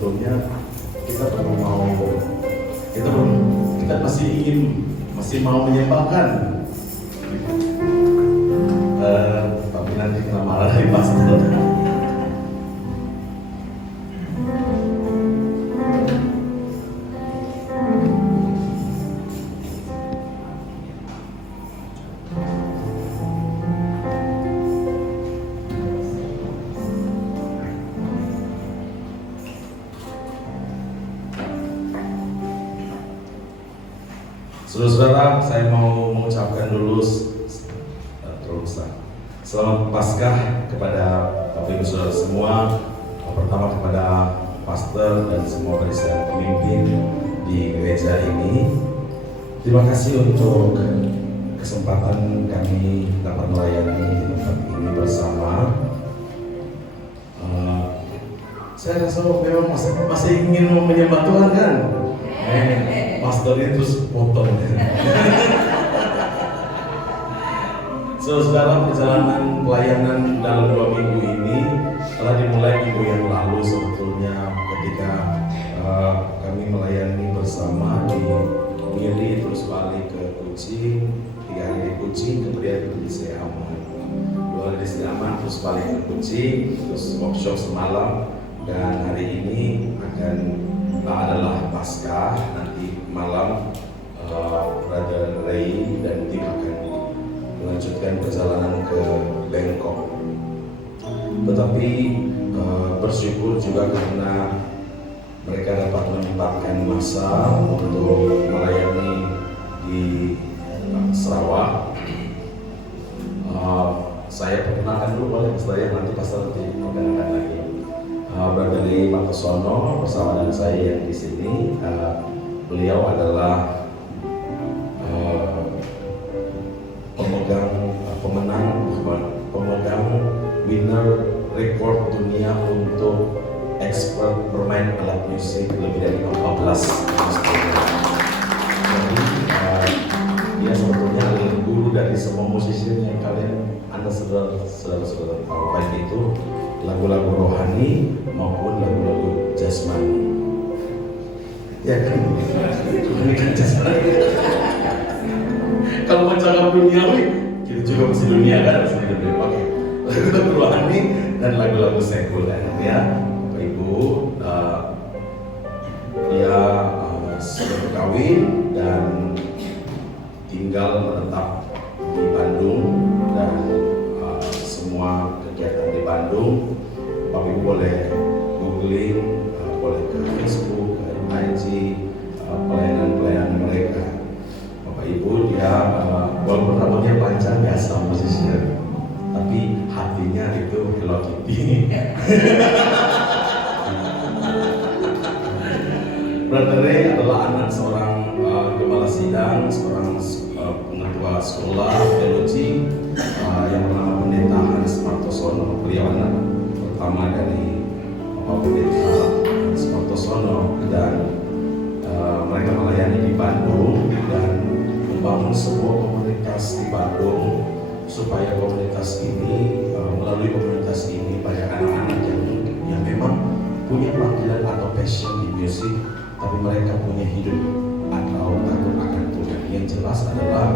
sebetulnya kita baru mau, kita masih mau menyembahkan, tapi nanti kena marah dari pastor. Saudara-saudara, saya mau mengucapkan dulu selamat Paskah kepada Bapak Ibu Saudara semua. Pertama kepada pastor dan semua barisan pemimpin di gereja ini. Terima kasih untuk kesempatan kami dapat melayani di tempat ini bersama. Saya rasa memang masih ingin menyembah Tuhan kan? Pastornya terus potong. Saudara, perjalanan pelayanan dalam 2 minggu ini telah dimulai minggu yang lalu sebetulnya ketika kami melayani bersama di Miri, terus balik ke Kucing, 3 hari di Kucing, kemudian di Seaman, 2 hari di Seaman, terus balik ke Kucing, terus workshop semalam, dan hari ini adalah Paskah. Nanti malam Brother Ray dan tim akan melanjutkan perjalanan ke Bangkok. Tetapi bersyukur juga karena mereka dapat menyempatkan masa untuk melayani di Sarawak. Saya perkenalkan dulu boleh saya nanti pastor perkenalkan lagi. Brother Ray Matosono bersama dengan saya yang di sini. Beliau adalah pemegang winner rekor dunia untuk expert bermain alat musik lebih dari 14 instrumen. Jadi dia sebetulnya adalah guru dari semua musisi yang Anda saudara-saudara tahu, baik itu lagu-lagu rohani maupun lagu-lagu jasmani. Ya kan? Ini kan jasmani. Kalau mencakap duniawi, kita juga masih dunia kan, masih dunia. Oke, lagu-lagu rohani dan lagu-lagu sekuler ya, Bapak Ibu. Dia sudah berkawin dan tinggal menetap di Bandung, dan semua kegiatan di Bandung, Bapak Ibu boleh googling, boleh ke Facebook, ke IG, pelayanan mereka. Bapak Ibu, dia walaupun rambutnya panjang biasa musisinya, tapi hatinya itu Hello Kitty. Brother Ray adalah anak seorang gembala sidang, seorang pengetua sekolah teologi yang bernama Pendeta Hans Martosono. Beliau anak pertama dari Bapak Pendeta Hans Martosono, dan mereka melayani di Bandung dan membangun sebuah komunitas di Bandung, supaya komunitas ini, melalui komunitas ini banyak anak-anak yang memang punya panggilan atau passion di musik, tapi mereka punya hidup atau takut akan Tuhan. Yang jelas adalah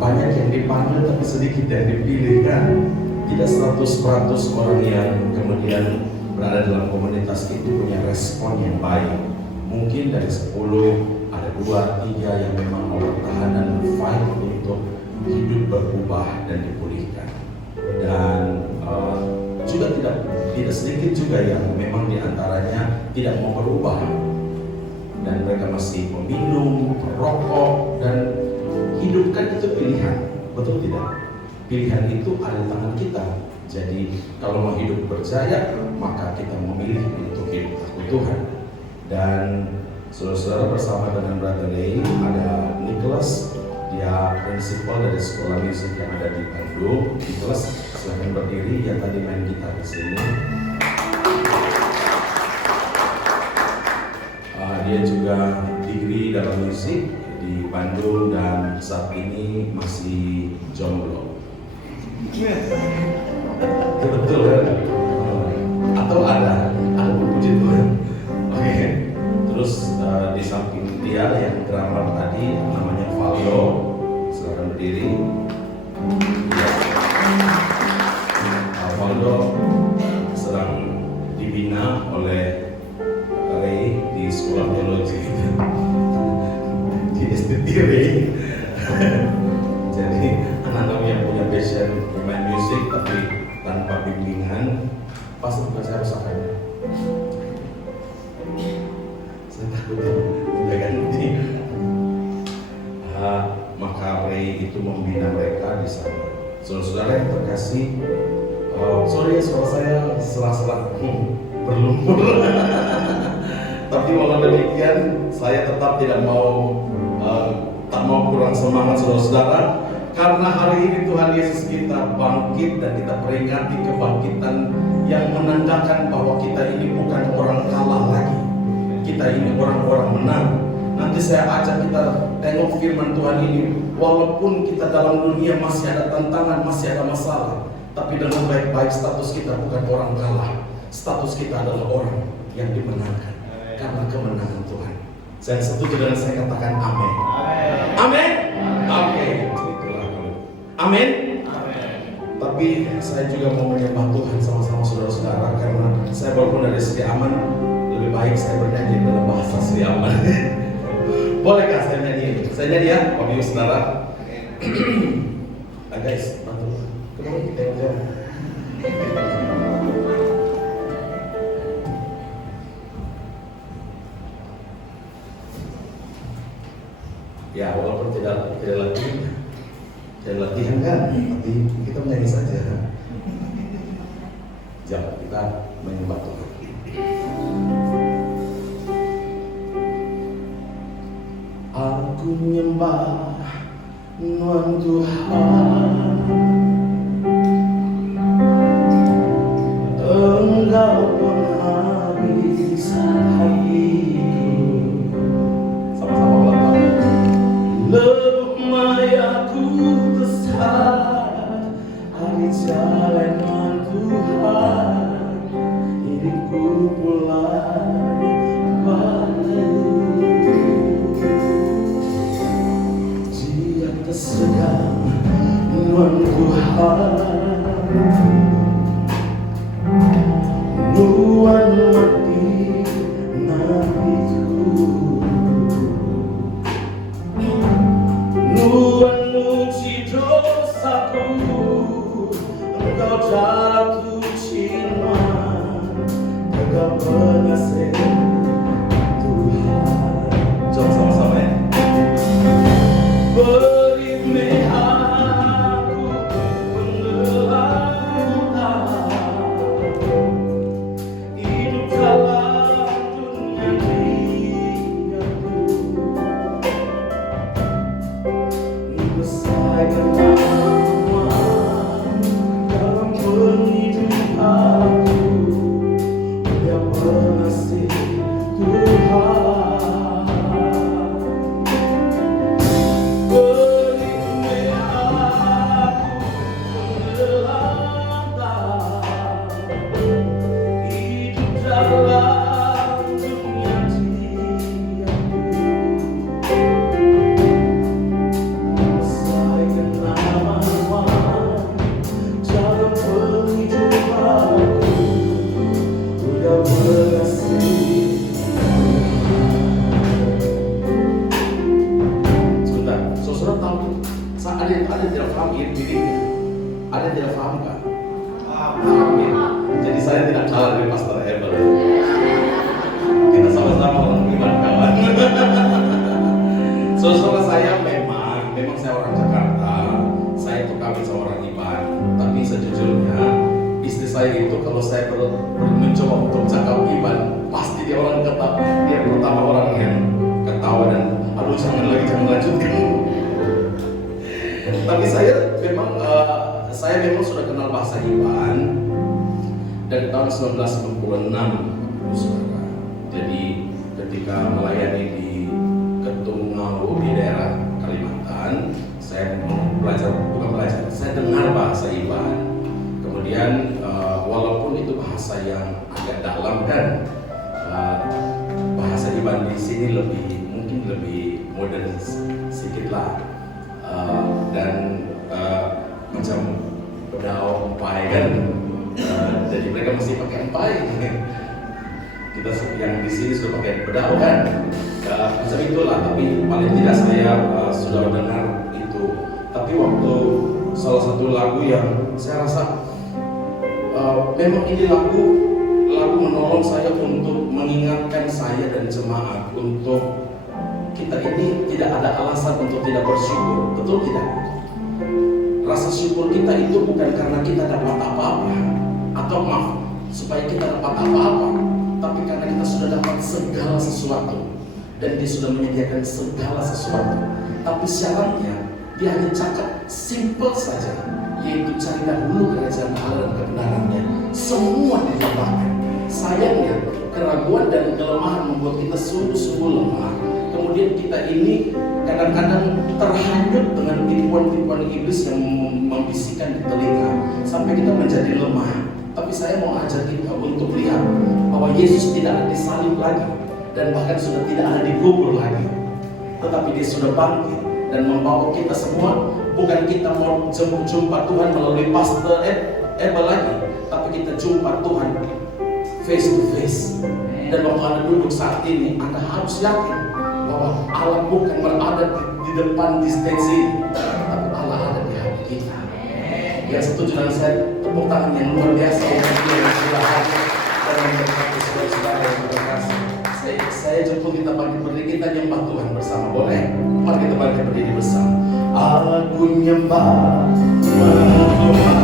banyak yang dipanggil tapi sedikit yang dipilih kan. Tidak 100% orang yang kemudian berada dalam komunitas itu punya respon yang baik. Mungkin dari 10 ada 2-3 yang memang mau bertahan dan fight untuk hidup berubah dan dipulihkan. Dan juga tidak sedikit juga yang memang diantaranya tidak mau berubah, dan mereka masih meminum, merokok, dan hidup kan itu pilihan, betul tidak? Pilihan itu ada di tangan kita. Jadi kalau mau hidup berjaya, maka kita memilih untuk hidup takut Tuhan. Dan saudara-saudara, bersama dengan Brother Ray ada Nicholas, dia prinsipal dari sekolah musik yang ada di Bandung. Nicholas, silakan berdiri, yang tadi main gitar di sini. Dia juga degree dalam musik di Bandung dan saat ini masih jomblo. Betul kan? Atau ada puji berdiri. Waldo sedang dibina oleh Ray di sekolah teologi di STT Ray. Jadi anak-anak yang punya passion bermain musik tapi tanpa bimbingan, pasti bukan saya rusakannya. Saya takut tidak ganti. Maka Ray itu membina mereka di sana. Saudara-saudara yang terkasih, sorry ya suara saya selang-selang berlumpur. Tapi walau demikian, saya tetap tidak mau tak mau kurang semangat saudara-saudara, karena hari ini Tuhan Yesus kita bangkit dan kita peringati kebangkitan yang menandakan bahwa kita ini bukan orang kalah lagi, kita ini orang-orang menang. Nanti saya ajak kita tengok firman Tuhan ini, walaupun kita dalam dunia masih ada tantangan, masih ada masalah, tapi dengan baik-baik status kita bukan orang kalah. Status kita adalah orang yang dimenangkan karena kemenangan Tuhan. Saya setuju dengan saya katakan amin. Amin. Oke. Itulah kalau. Amin. Tapi saya juga mau menyembah Tuhan sama-sama saudara-saudara, karena saya walaupun dari segi aman, lebih baik saya bernyanyi dalam bahasa segi aman. Bolehkah saya nyanyi? Saya nyanyi ya, Bapak Ibu Saudara. Guys, bantu. Kembali kita jawab. Ya, walaupun tidak latihan kan, tapi kita menyanyi saja. Jangan kita menyembah Tuhan. Aku menyembah Tuhan, Engkau penghabiskan hatiku. Sama-sama pelan-pelan. Lemah aku tersesat, hari jalan Tuhan, hidupku mulai baru. Dia tersegang Tuhan, Tuhan mati nabiku, Tuhan uji dosaku, Engkau jatuh cinta, Engkau pengasih Tuhan. Coba sama-sama ya. Berikan aku pengelana, hidup dalam dunia hidupku, besarkan nama dalam penghidupanku, yang pengasih Tuhan. Ada yang tidak paham kan? Amin. Jadi saya tidak kalah dari Pastor Hebel. Kita sama-sama orang iman kawan. Saudara saya memang saya orang Jakarta. Saya itu kawin sama orang Iban. Tapi sejujurnya istri saya itu kalau saya mencoba untuk cakap Iban, pasti dia orang ketawa. Dia pertama orang yang ketawa dan aduh jangan lanjutkan. Tapi saya memang sudah kenal bahasa Iban dari tahun 1996, saudara. Jadi ketika melayani di Ketungau di daerah Kalimantan, saya saya dengar bahasa Iban. Kemudian walaupun itu bahasa yang agak dalam dan bahasa Iban di sini mungkin lebih modern sedikit lah. Dan yang baik. Kita yang di sini sudah pakai pedal kan, macam itulah. Tapi paling tidak saya sudah mendengar itu. Tapi waktu salah satu lagu yang saya rasa memang ini lagu menolong saya untuk mengingatkan saya dan jemaat untuk kita ini tidak ada alasan untuk tidak bersyukur, betul tidak? Rasa syukur kita itu bukan karena kita dapat apa-apa, atau maaf, supaya kita dapat apa-apa, tapi karena kita sudah dapat segala sesuatu dan Dia sudah menyediakan segala sesuatu. Tapi syaratnya Dia hanya cakap simple saja, yaitu cari dahulu kerajaan Allah dan kebenarannya, semua ditambahkan. Sayangnya keraguan dan kelemahan membuat kita sungguh-sungguh lemah. Kemudian kita ini kadang-kadang terhanyut dengan tipuan-tipuan iblis yang membisikkan di telinga sampai kita menjadi lemah. Tapi saya mau ajak kita untuk lihat bahwa Yesus tidak ada disalib lagi dan bahkan sudah tidak ada dikubur lagi, tetapi Dia sudah bangkit dan membawa kita semua. Bukan kita mau jumpa Tuhan melalui pastor Ebel lagi, tapi kita jumpa Tuhan face to face. Dan waktu Anda duduk saat ini, Anda harus yakin bahwa Allah bukan berada di depan di stage ini, tapi Allah ada di hati kita. Yang setuju dengan saya, tepuk tangan yang luar biasa untuk Dia yang sudah hadir dan memberkati saudara-saudara yang berkasih. Saya jemput kita bangkit berdiri, kita nyembah Tuhan bersama, boleh? Mari kita bangkit berdiri bersama. Aku nyembah, semua.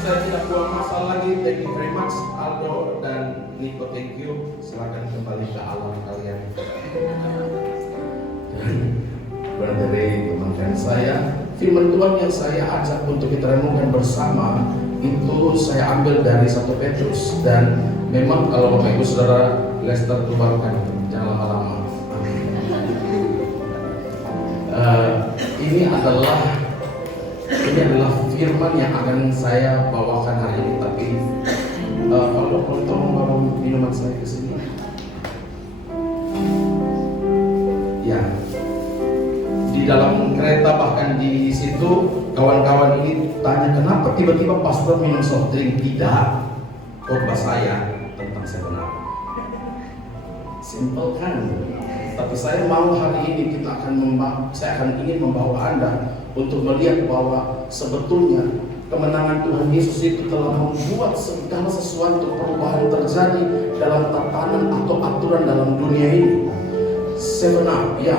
Saya tidak buang masa lagi. Thank you very much Aldo dan Nico, thank you. Silakan kembali ke alam kalian. Berdiri teman-teman saya, firman Tuhan yang saya ajak untuk kita renungkan bersama itu saya ambil dari 1 Petrus, dan memang kalau Bapak Ibu Saudara Lester tubarkan, jangan lama-lama. Ini adalah firman yang akan saya bawakan hari ini. Tapi kalau tolong bawa minuman saya ke sini. Ya, di dalam kereta bahkan di situ kawan-kawan ini tanya kenapa tiba-tiba pastor minum soft drink. Tidak, khotbah saya tentang sebenarnya. Simple kan? Tapi saya mau hari ini saya akan ingin membawa Anda untuk melihat bahwa sebetulnya kemenangan Tuhan Yesus itu telah membuat segala sesuatu perubahan terjadi dalam tatanan atau aturan dalam dunia ini. Seven up, ya,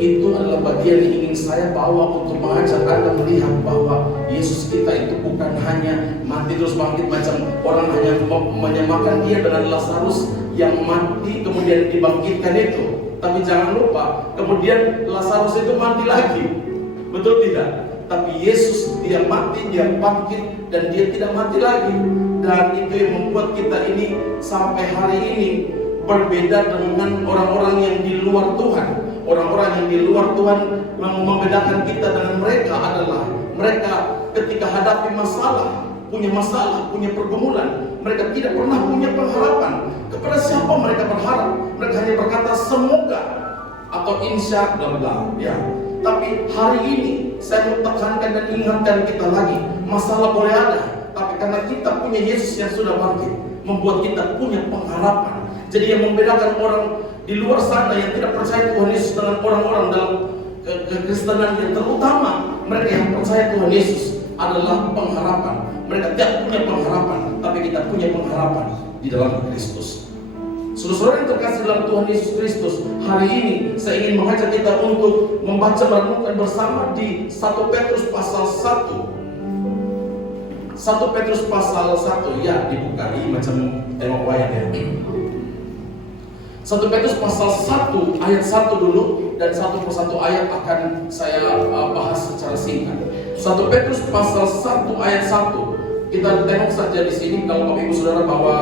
itu adalah bagian yang ingin saya bawa untuk mengajak Anda melihat bahwa Yesus kita itu bukan hanya mati terus bangkit macam orang hanya menyamakan dia dengan Lazarus yang mati kemudian dibangkitkan itu. Tapi jangan lupa, kemudian Lazarus itu mati lagi. Betul tidak? Tapi Yesus, dia mati, dia bangkit, dan dia tidak mati lagi. Dan itu yang membuat kita ini sampai hari ini berbeda dengan orang-orang yang di luar Tuhan. Orang-orang yang di luar Tuhan, yang membedakan kita dengan mereka adalah mereka ketika hadapi masalah, punya pergumulan, mereka tidak pernah punya pengharapan. Kepada siapa mereka berharap? Mereka hanya berkata semoga atau insya Allah, ya. Tapi hari ini saya mau tekankan dan ingatkan kita lagi, masalah boleh ada, tapi karena kita punya Yesus yang sudah bangkit, membuat kita punya pengharapan. Jadi yang membedakan orang di luar sana yang tidak percaya Tuhan Yesus dengan orang-orang dalam kekristenan yang terutama mereka yang percaya Tuhan Yesus adalah pengharapan. Mereka tidak punya pengharapan, tapi kita punya pengharapan di dalam Kristus. Saudara yang terkasih dalam Tuhan Yesus Kristus, hari ini saya ingin mengajak kita untuk membaca merenungkan bersama di 1 Petrus pasal 1. 1 Petrus pasal 1, ya dibuka ini macam tengok wayang ya. 1 Petrus pasal 1 ayat 1 dulu, dan satu persatu ayat akan saya bahas secara singkat. 1 Petrus pasal 1 ayat 1. Kita tengok saja di sini, kalau Bapak Ibu Saudara bawa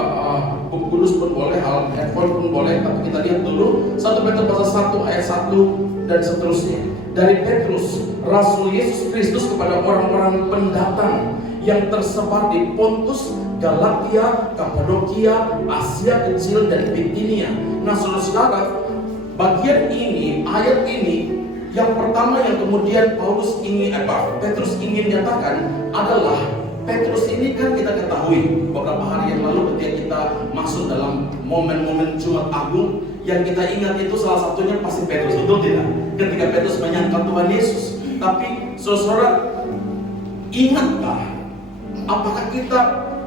buku kudus pun boleh, handphone pun boleh, tapi kita lihat dulu 1 Petrus pasal 1 ayat 1 dan seterusnya. Dari Petrus, Rasul Yesus Kristus kepada orang-orang pendatang yang tersebar di Pontus, Galatia, Kapadokia, Asia Kecil dan Bitinia. Nah, saudara-saudara, bagian ini, ayat ini, yang pertama yang kemudian Petrus ingin nyatakan adalah Petrus ini kan kita ketahui beberapa hari yang lalu ketika kita masuk dalam momen-momen Jumat Agung, yang kita ingat itu salah satunya pasti Petrus, betul tidak? Ketika Petrus menyangkal Tuhan Yesus. Tapi saudara, ingatkah? Apakah kita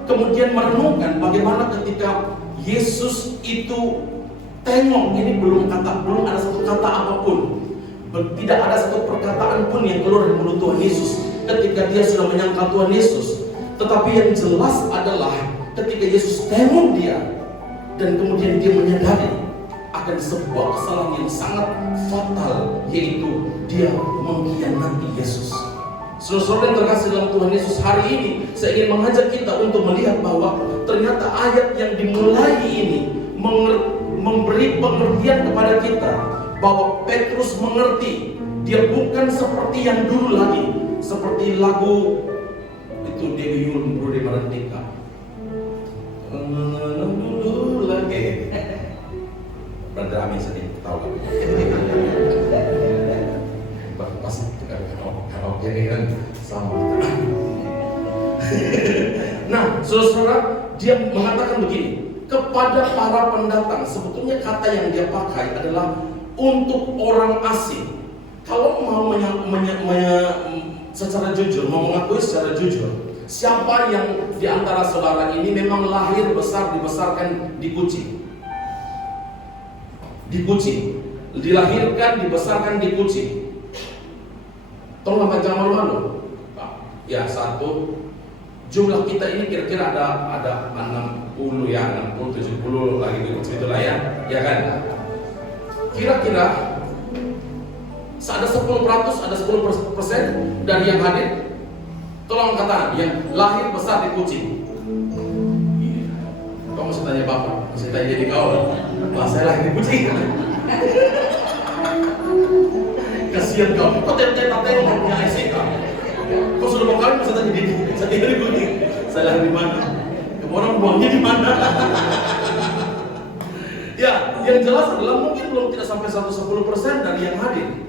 kemudian merenungkan bagaimana ketika Yesus itu tengok, ini belum ada satu kata apapun, tidak ada satu perkataan pun yang keluar dari mulut Tuhan Yesus ketika dia sudah menyangkal Tuhan Yesus. Tetapi yang jelas adalah ketika Yesus tengok dia dan kemudian dia menyadari akan sebuah kesalahan yang sangat fatal, yaitu dia mengkhianati Yesus. Saudara yang terkasih dalam Tuhan Yesus, hari ini saya ingin mengajak kita untuk melihat bahwa ternyata ayat yang dimulai ini memberi pengertian kepada kita bahwa Petrus mengerti dia bukan seperti yang dulu lagi, seperti lagu itu Dewi Yul Brode Marantika dulu lagi berdrami sedih, tahu kan pas karaoke ini kan sama. Nah, saudara, dia mengatakan begini kepada para pendatang. Sebetulnya kata yang dia pakai adalah untuk orang asing. Kalau mau secara jujur, mau mengakui secara jujur, siapa yang di antara saudara ini memang lahir dibesarkan di Kucing? Di Kucing, dilahirkan, dibesarkan di Kucing. Tolong jangan malu-malu. Ya, satu. Jumlah kita ini kira-kira ada 60 ya, 60, 70 lagi begitu lah ya, ya kan? Kira-kira ada 10%, ada 10% dari yang hadir. Tolong katakan yang lahir besar di Kucing. Kamu mesti tanya bapak, mesti tanya jadi kau. Lah saya lahir di Kucing. Kasihan kau, kau tengok punya ICK. Kau sudah mau kawin mesti tanya jadi saya tinggal di Kucing. Saya lahir di mana? Orang buangnya di mana? Ya, yang jelas adalah mungkin belum tidak sampai 110% dari yang hadir.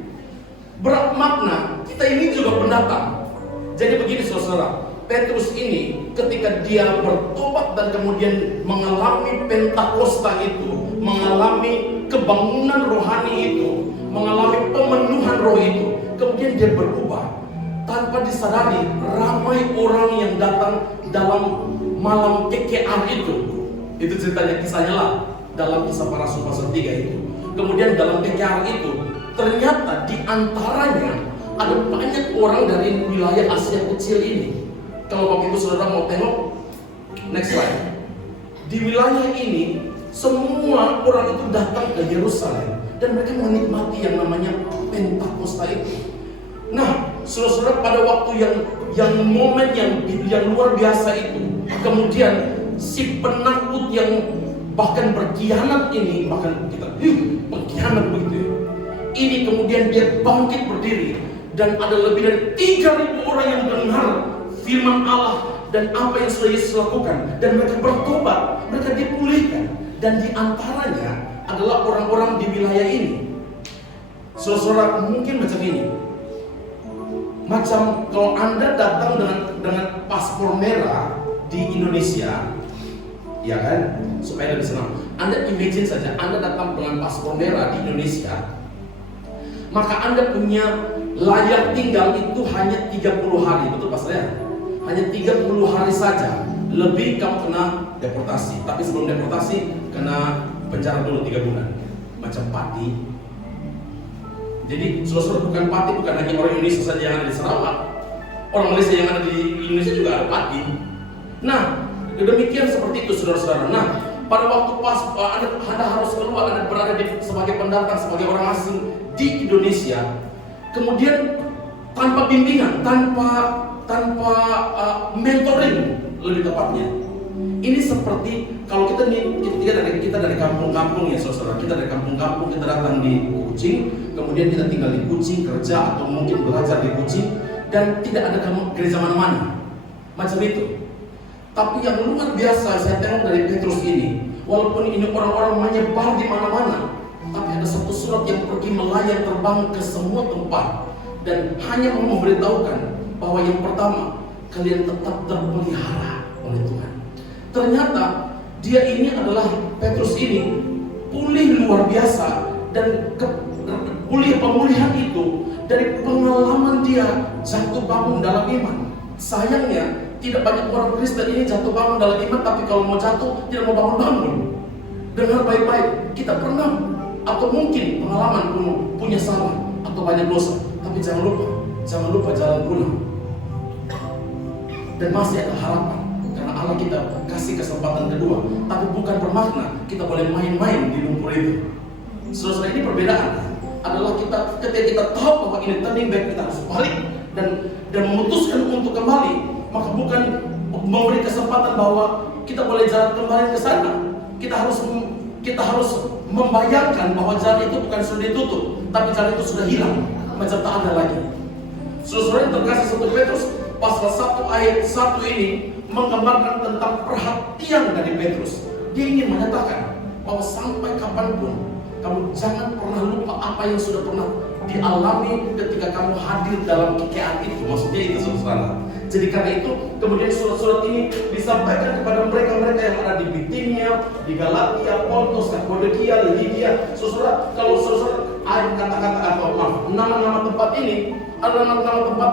Bermakna kita ini juga pendatang. Jadi begini saudara, Petrus ini ketika dia bertobat dan kemudian mengalami Pentakosta itu, mengalami kebangunan rohani itu, mengalami pemenuhan roh itu, kemudian dia berubah. Tanpa disadari, ramai orang yang datang dalam malam KKR itu. Itu ceritanya, kisahnya lah dalam Kisah Para Rasul pasal 3 itu. Kemudian dalam KKR itu, ternyata di antaranya ada banyak orang dari wilayah Asia kecil ini. Kalau waktu itu saudara mau tengok, next slide. Di wilayah ini, semua orang itu datang ke Yerusalem dan mereka menikmati yang namanya Pentakosta itu. Nah, saudara-saudara, pada waktu yang momen yang luar biasa itu, kemudian si penakut yang bahkan berkhianat ini, bahkan kita pengkhianat begitu ya, ini kemudian dia bangkit berdiri, dan ada lebih dari 3.000 orang yang dengar firman Allah dan apa yang sudah Yesus lakukan, dan mereka bertobat, mereka dipulihkan, dan di antaranya adalah orang-orang di wilayah ini. Saudara, mungkin macam ini. Macam kalau Anda datang dengan paspor merah di Indonesia, ya kan, supaya lebih senang. Anda imagine saja, Anda datang dengan paspor merah di Indonesia, maka Anda punya layak tinggal itu hanya 30 hari, betul Pak saya? Hanya 30 hari saja. Lebih kamu kena deportasi. Tapi sebelum deportasi, kena penjara dulu 3 bulan. Macam Pati. Jadi saudara, bukan Pati, bukan hanya orang Indonesia saja yang ada di Sarawak. Orang Malaysia yang ada di Indonesia juga ada Pati. Nah, demikian seperti itu saudara-saudara. Nah, pada waktu Anda harus keluar, Anda berada sebagai pendatang, sebagai orang asing di Indonesia, kemudian tanpa bimbingan, tanpa mentoring lebih tepatnya. Ini seperti kalau kita dari kampung-kampung ya saudara, kita dari kampung-kampung, kita datang di Kuching, kemudian kita tinggal di Kuching, kerja atau mungkin belajar di Kuching, dan tidak ada gereja mana-mana, macam itu. Tapi yang luar biasa saya tengok dari Petrus ini, walaupun ini orang-orang menyebar di mana-mana, tapi ada satu surat yang pergi melayang terbang ke semua tempat dan hanya memberitahukan bahwa yang pertama, kalian tetap terpelihara oleh Tuhan. Ternyata dia ini adalah Petrus ini pulih luar biasa, dan pemulihan itu dari pengalaman dia jatuh bangun dalam iman. Sayangnya tidak banyak orang Kristen ini jatuh bangun dalam iman, tapi kalau mau jatuh tidak mau bangun-bangun. Dengar baik-baik, kita pernah atau mungkin pengalaman punya salah atau banyak dosa, tapi jangan lupa jalan pulang. Dan masih ada harapan, karena Allah kita kasih kesempatan kedua. Tapi bukan bermakna kita boleh main-main di lumpur itu. Saudara, ini perbedaan adalah ketika kita tahu bahwa ini turning back, kita harus balik dan memutuskan untuk kembali, maka bukan memberi kesempatan bahwa kita boleh jalan kembali ke sana. Kita harus membayangkan bahwa jalan itu bukan sudah ditutup, tapi jalan itu sudah hilang, macam tak ada lagi. Saudara yang terkasih, 1 Petrus pasal 1 ayat 1 ini menggambarkan tentang perhatian dari Petrus. Dia ingin menyatakan bahwa sampai kapanpun kamu jangan pernah lupa apa yang sudah pernah dialami ketika kamu hadir dalam KKR itu. Maksudnya itu saudara. Jadi karena itu kemudian surat-surat ini disampaikan kepada mereka-mereka yang ada di Bitinia, di Galatia, Pontus, Kappadokia, Lidia. Saudara, kalau saudara ada kata-kata atau nama-nama tempat ini adalah nama-nama tempat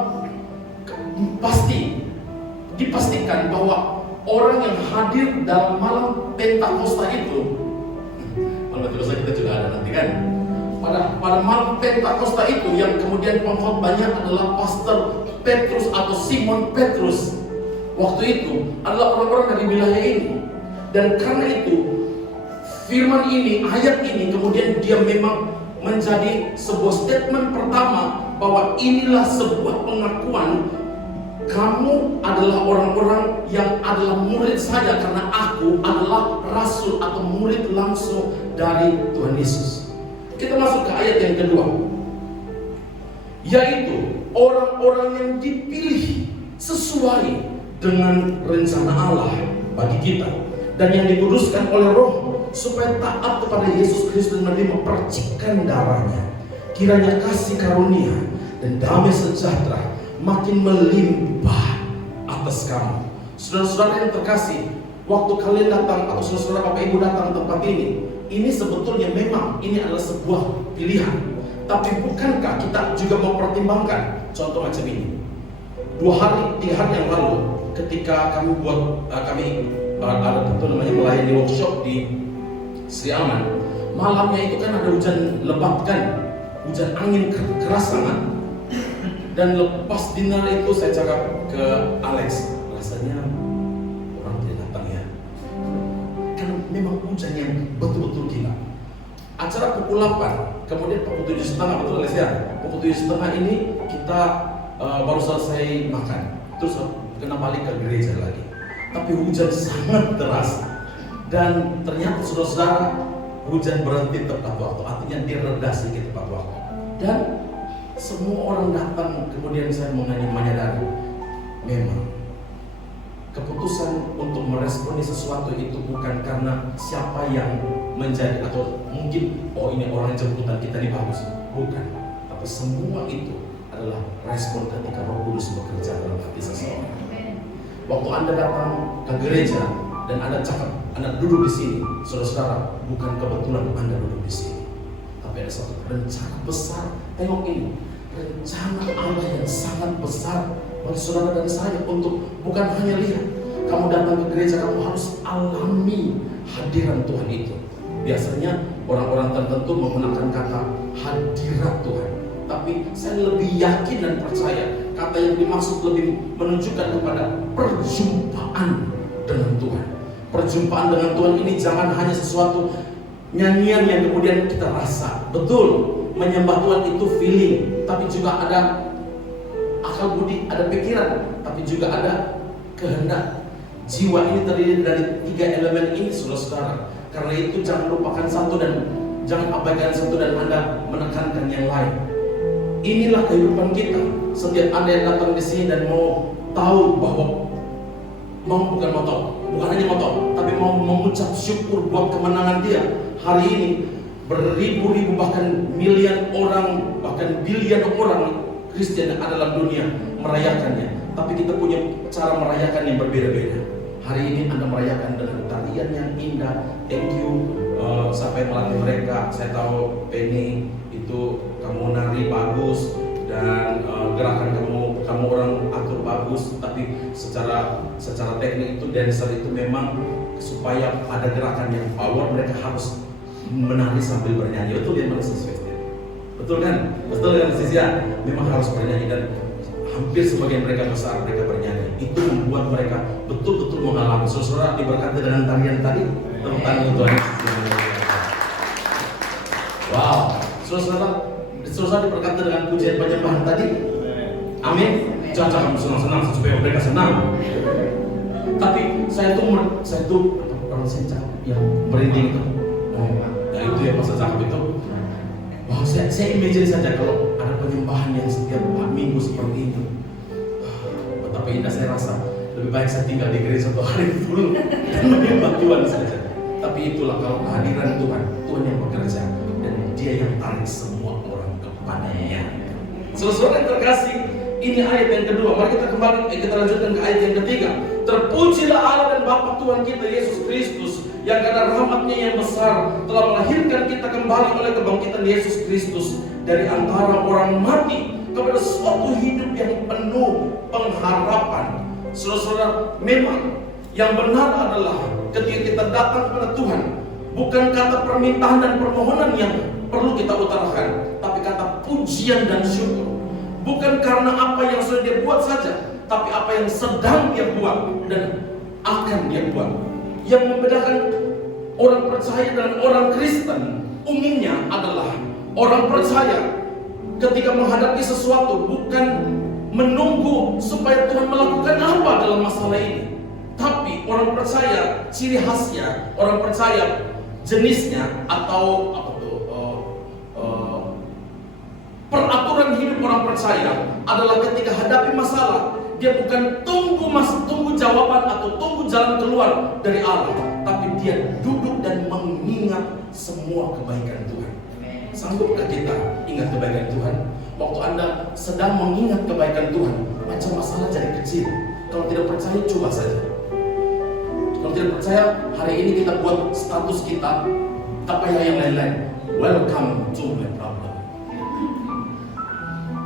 pasti dipastikan bahwa orang yang hadir dalam malam Pentakosta itu, malam Pentakosta kita juga ada nanti kan, pada malam Pentakosta itu yang kemudian pengkhotbahnya adalah Pastor Petrus atau Simon Petrus. Waktu itu adalah orang-orang dari wilayah ini, dan karena itu firman ini, ayat ini kemudian dia memang menjadi sebuah statement pertama bahwa inilah sebuah pengakuan, kamu adalah orang-orang yang adalah murid saya karena aku adalah rasul atau murid langsung dari Tuhan Yesus. Kita masuk ke ayat yang kedua, yaitu orang-orang yang dipilih sesuai dengan rencana Allah bagi kita, dan yang dikuduskan oleh Roh supaya taat kepada Yesus Kristus dan menerima percikan darahnya. Kiranya kasih karunia dan damai sejahtera makin melimpah atas kamu. Saudara-saudara yang terkasih, waktu kalian datang atau saudara Bapak Ibu datang ke tempat ini, ini sebetulnya memang ini adalah sebuah pilihan. Tapi bukankah kita juga mempertimbangkan contoh macam ini? 3 hari yang lalu ketika kami ada melayani workshop di Sri Aman, malamnya itu kan ada hujan lebat kan, hujan angin keras sangat. Dan lepas dinner itu saya cakap ke Alex, rasanya orang tidak datang ya, karena memang hujan yang betul-betul gila. Acara pukul 8, kemudian pukul 7.30, betul Alex ya? Pukul 7.30 ini kita baru selesai makan, terus kena balik ke gereja lagi. Tapi hujan sangat deras, dan ternyata saudara-saudara, hujan berhenti tepat waktu, artinya dia reda sedikit tepat waktu. Dan semua orang datang, kemudian saya menyadari memang keputusan untuk meresponi sesuatu itu bukan karena siapa yang menjadi, atau mungkin ini orang jemputan kita ini bagus, bukan. Tapi semua itu adalah respon ketika Roh Kudus bekerja dalam hati seseorang. Waktu Anda datang ke gereja dan Anda cakap, Anda duduk di sini, saudara-saudara, bukan kebetulan Anda duduk di sini, tapi ada satu rencana besar. Tengok ini, rencana Allah yang sangat besar bagi saudara dan saya, untuk bukan hanya lihat. Kamu datang ke gereja, kamu harus alami hadiran Tuhan itu. Biasanya orang-orang tertentu menggunakan kata hadirat Tuhan, tapi saya lebih yakin dan percaya kata yang dimaksud lebih menunjukkan kepada perjumpaan dengan Tuhan. Perjumpaan dengan Tuhan ini jangan hanya sesuatu nyanyian yang kemudian kita rasa. Betul, menyembah Tuhan itu feeling, tapi juga ada akal budi, ada pikiran, tapi juga ada kehendak. Jiwa ini terdiri dari 3 elemen ini, saudara-saudara. Karena itu jangan lupakan satu dan jangan abaikan satu dan Anda menekankan yang lain. Inilah kehidupan kita. Setiap Anda yang datang di sini dan mau tahu bahwa bukan hanya mau tahu, tapi mau mengucap syukur buat kemenangan Dia. Hari ini beribu-ribu bahkan miliar orang, bahkan bilion orang Kristen yang ada dalam dunia merayakannya. Tapi kita punya cara merayakan yang berbeda-beda. Hari ini Anda merayakan dengan tarian yang indah. Thank you siapa yang melatih mereka. Saya tahu Penny itu kamu nari bagus, dan gerakan kamu orang atur bagus. Tapi secara teknik itu dancer itu memang supaya ada gerakan yang power, mereka harus menari sambil bernyanyi. Betul ya Mas Sofia? Betul kan? Betul kan Sis ya? Memang harus bernyanyi, dan hampir sebagian mereka besar mereka bernyanyi. Itu membuat mereka betul-betul mengalami. Saudara diberkati dengan tarian tadi. Tepuk tangan untuk Tuhan. Wow. Saudara diberkati dengan pujian penyembahan tadi. Amin. Jangan senang-senang supaya mereka senang. Tapi saya tuh orang senjata yang merinding itu. Ya itu ya masa cakap itu. Wah, saya imagine saja kalau ada penyembahan yang setiap minggu seperti itu. Betapa indah. Saya rasa lebih baik saya tinggal di gereja 1 hari dulu dan menyembah Tuhan saja. Tapi itulah kalau kehadiran Tuhan yang bekerja, dan Dia yang tarik semua orang kepadanya. Saudara yang terkasih, ini ayat yang kedua. Mari kita kembali, kita lanjutkan ke ayat yang ketiga. Terpujilah Allah dan Bapa Tuhan kita Yesus Kristus, yang karena rahmat-Nya yang besar telah melahirkan kita kembali oleh kebangkitan Yesus Kristus dari antara orang mati kepada suatu hidup yang penuh pengharapan. Saudara-saudara, memang yang benar adalah ketika kita datang kepada Tuhan, bukan kata permintaan dan permohonan yang perlu kita utarakan, tapi kata pujian dan syukur. Bukan karena apa yang sudah Dia buat saja, tapi apa yang sedang Dia buat dan akan Dia buat. Yang membedakan orang percaya dan orang Kristen umumnya adalah orang percaya ketika menghadapi sesuatu bukan menunggu supaya Tuhan melakukan apa dalam masalah ini, tapi orang percaya ciri khasnya, orang percaya jenisnya atau peraturan hidup orang percaya adalah ketika hadapi masalah, dia bukan tunggu jawaban atau tunggu jalan keluar dari Allah, tapi dia duduk dan mengingat semua kebaikan Tuhan. Sanggupkah kita ingat kebaikan Tuhan? Waktu Anda sedang mengingat kebaikan Tuhan, macam masalah jadi kecil. Kalau tidak percaya, coba saja. Kalau tidak percaya, hari ini kita buat status kita tak payah yang lain-lain. Welcome to my problem.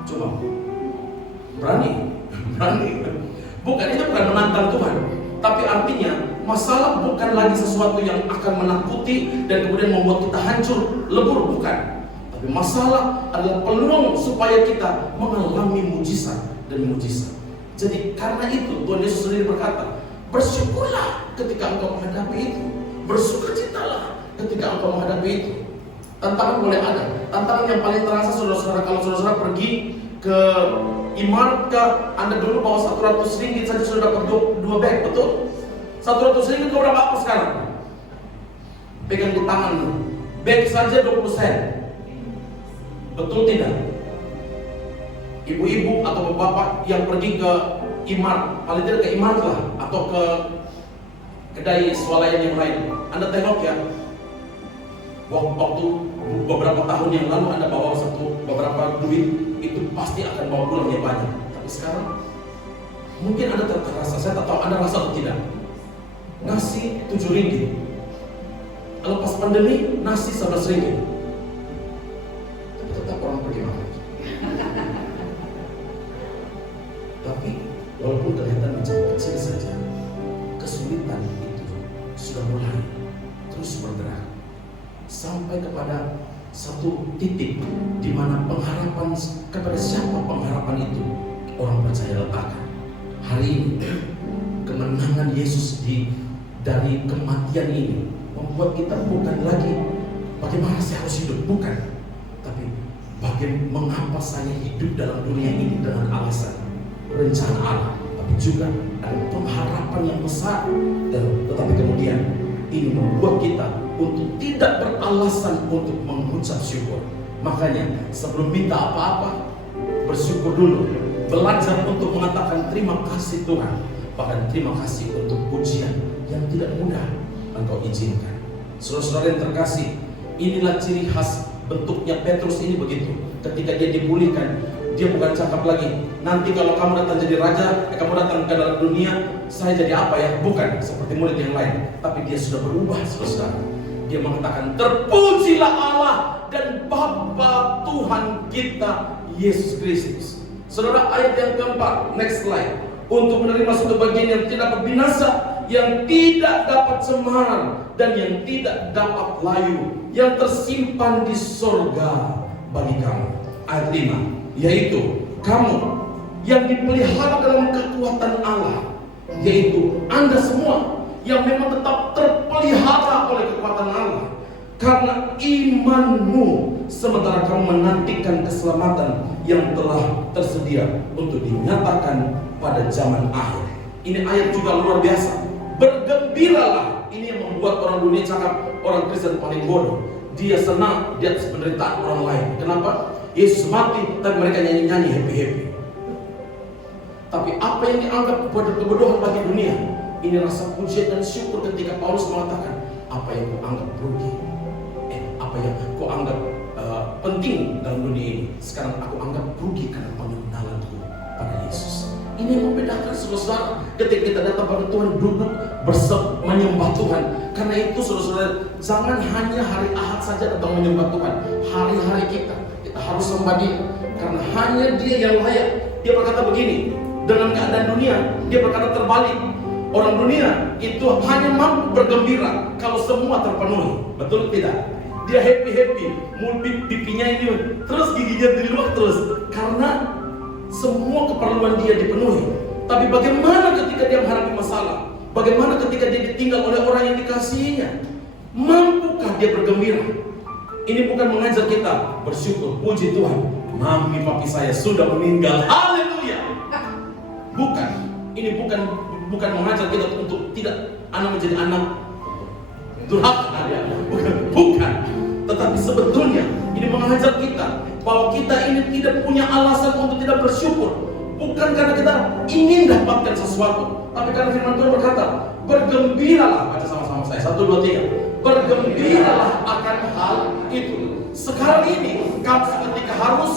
Coba berani. Bukan, itu bukan menantang Tuhan, tapi artinya masalah bukan lagi sesuatu yang akan menakuti dan kemudian membuat kita hancur, lebur, bukan. Tapi masalah adalah peluang supaya kita mengalami mujizat dan mujizat. Jadi karena itu Tuhan Yesus sendiri berkata, bersyukurlah ketika engkau menghadapi itu, bersukacitalah ketika engkau menghadapi itu. Tantangan boleh ada. Tantangan yang paling terasa saudara-saudara, kalau saudara-saudara pergi ke Imart, Anda dulu bawa 100 ringgit saja sudah dapat 2 bag, betul? 100 ringgit kau berapa apa sekarang? Pegang di tangan, bag saja 20 sen. Betul tidak? Ibu-ibu atau bapak yang pergi ke Imart, paling tidak ke Imart lah, atau ke kedai swalayan yang lain, Anda tengok ya, waktu beberapa tahun yang lalu Anda bawa beberapa duit, itu pasti akan bawa pulangnya banyak. Tapi sekarang mungkin Anda terasa, saya tak tahu Anda rasa atau tidak, nasi 7 ringgit, lepas pandemi nasi 11 ringgit, tapi tetap orang pergi makan. Tapi walaupun kelihatan macam kecil saja, kesulitan itu sudah mulai terus bergerak sampai kepada satu titik di mana pengharapan, kepada siapa pengharapan itu orang percaya letakkan. Hari ini kemenangan Yesus dari kematian ini membuat kita bukan lagi bagaimana saya harus hidup, bukan, tapi bagaimana mengapa saya hidup dalam dunia ini dengan alasan rencana Allah, tapi juga ada pengharapan yang besar. Tetapi kemudian ini membuat kita untuk tidak beralasan untuk mengucap syukur. Makanya sebelum minta apa-apa, bersyukur dulu. Belajar untuk mengatakan terima kasih Tuhan. Bahkan terima kasih untuk pujian yang tidak mudah engkau izinkan. Saudara-saudara yang terkasih, inilah ciri khas bentuknya Petrus ini begitu. Ketika dia dipulihkan, dia bukan cakap lagi, nanti kalau kamu datang jadi raja, kamu datang ke dalam dunia, saya jadi apa ya? Bukan seperti murid yang lain. Tapi dia sudah berubah, saudara. Dia mengatakan, terpujilah Allah dan Bapa Tuhan kita Yesus Kristus. Saudara, ayat yang keempat, next slide. Untuk menerima suatu bagian yang tidak dapat binasa, yang tidak dapat cemar, dan yang tidak dapat layu, yang tersimpan di sorga bagi kamu. Ayat 5, yaitu kamu yang dipelihara dalam kekuatan Allah, yaitu Anda semua yang memang tetap terpelihara oleh kekuatan Allah karena imanmu, sementara kamu menantikan keselamatan yang telah tersedia untuk dinyatakan pada zaman akhir. Ini ayat juga luar biasa. Bergembiralah. Ini yang membuat orang dunia cakap orang Kristen paling bodoh. Dia senang di atas penderitaan orang lain. Kenapa? Yesus mati, tapi mereka nyanyi-nyanyi happy-happy. Tapi apa yang dianggap kebodohan bagi dunia, ini rasa pujian dan syukur ketika Paulus mengatakan, apa yang kau anggap rugi, apa yang kau anggap penting dalam dunia ini, sekarang aku anggap rugi karena pengenalanku pada Yesus. Ini yang membedakan saudara ketika kita datang pada Tuhan, duduk menyembah Tuhan. Karena itu saudara, jangan hanya hari Ahad saja datang menyembah Tuhan. Hari-hari kita harus sembah Dia, karena hanya Dia yang layak. Dia berkata begini, dengan keadaan dunia, Dia berkata terbalik. Orang dunia itu hanya mampu bergembira kalau semua terpenuhi. Betul tidak? Dia happy-happy, mulut pipinya ini terus, giginya di luar terus, karena semua keperluan dia dipenuhi. Tapi bagaimana ketika dia menghadapi masalah? Bagaimana ketika dia ditinggal oleh orang yang dikasihinya? Mampukah dia bergembira? Ini bukan mengajar kita bersyukur, puji Tuhan, mami papi saya sudah meninggal, haleluya. Bukan. Ini bukan mengajar kita untuk tidak anak menjadi anak durhaka. Bukan. Tetapi sebetulnya ini mengajar kita bahwa kita ini tidak punya alasan untuk tidak bersyukur. Bukan karena kita ingin dapatkan sesuatu, tapi karena firman Tuhan berkata, bergembiralah. Baca sama-sama saya, 1, 2, 3. Bergembiralah akan hal itu. Sekarang ini kamu seketika harus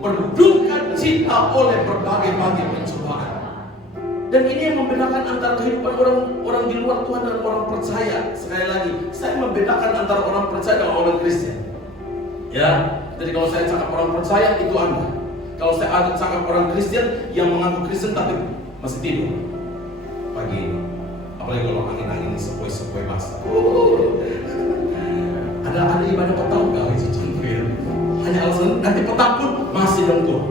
berduka cita oleh berbagai-bagai pencobaan. Dan ini yang membedakan antara kehidupan orang di luar Tuhan dan orang percaya. Sekali lagi, saya membedakan antara orang percaya dan orang Kristen. Ya, jadi kalau saya cakap orang percaya itu Anda. Kalau saya ada cakap orang Kristen yang mengaku Kristen tapi masih tidur pagi ini. Apalagi kalau angin-angin sepoi-sepoi basah. Ada ibadah petang nggak itu contoh ya? Hanya alasan nanti petang pun masih lentur.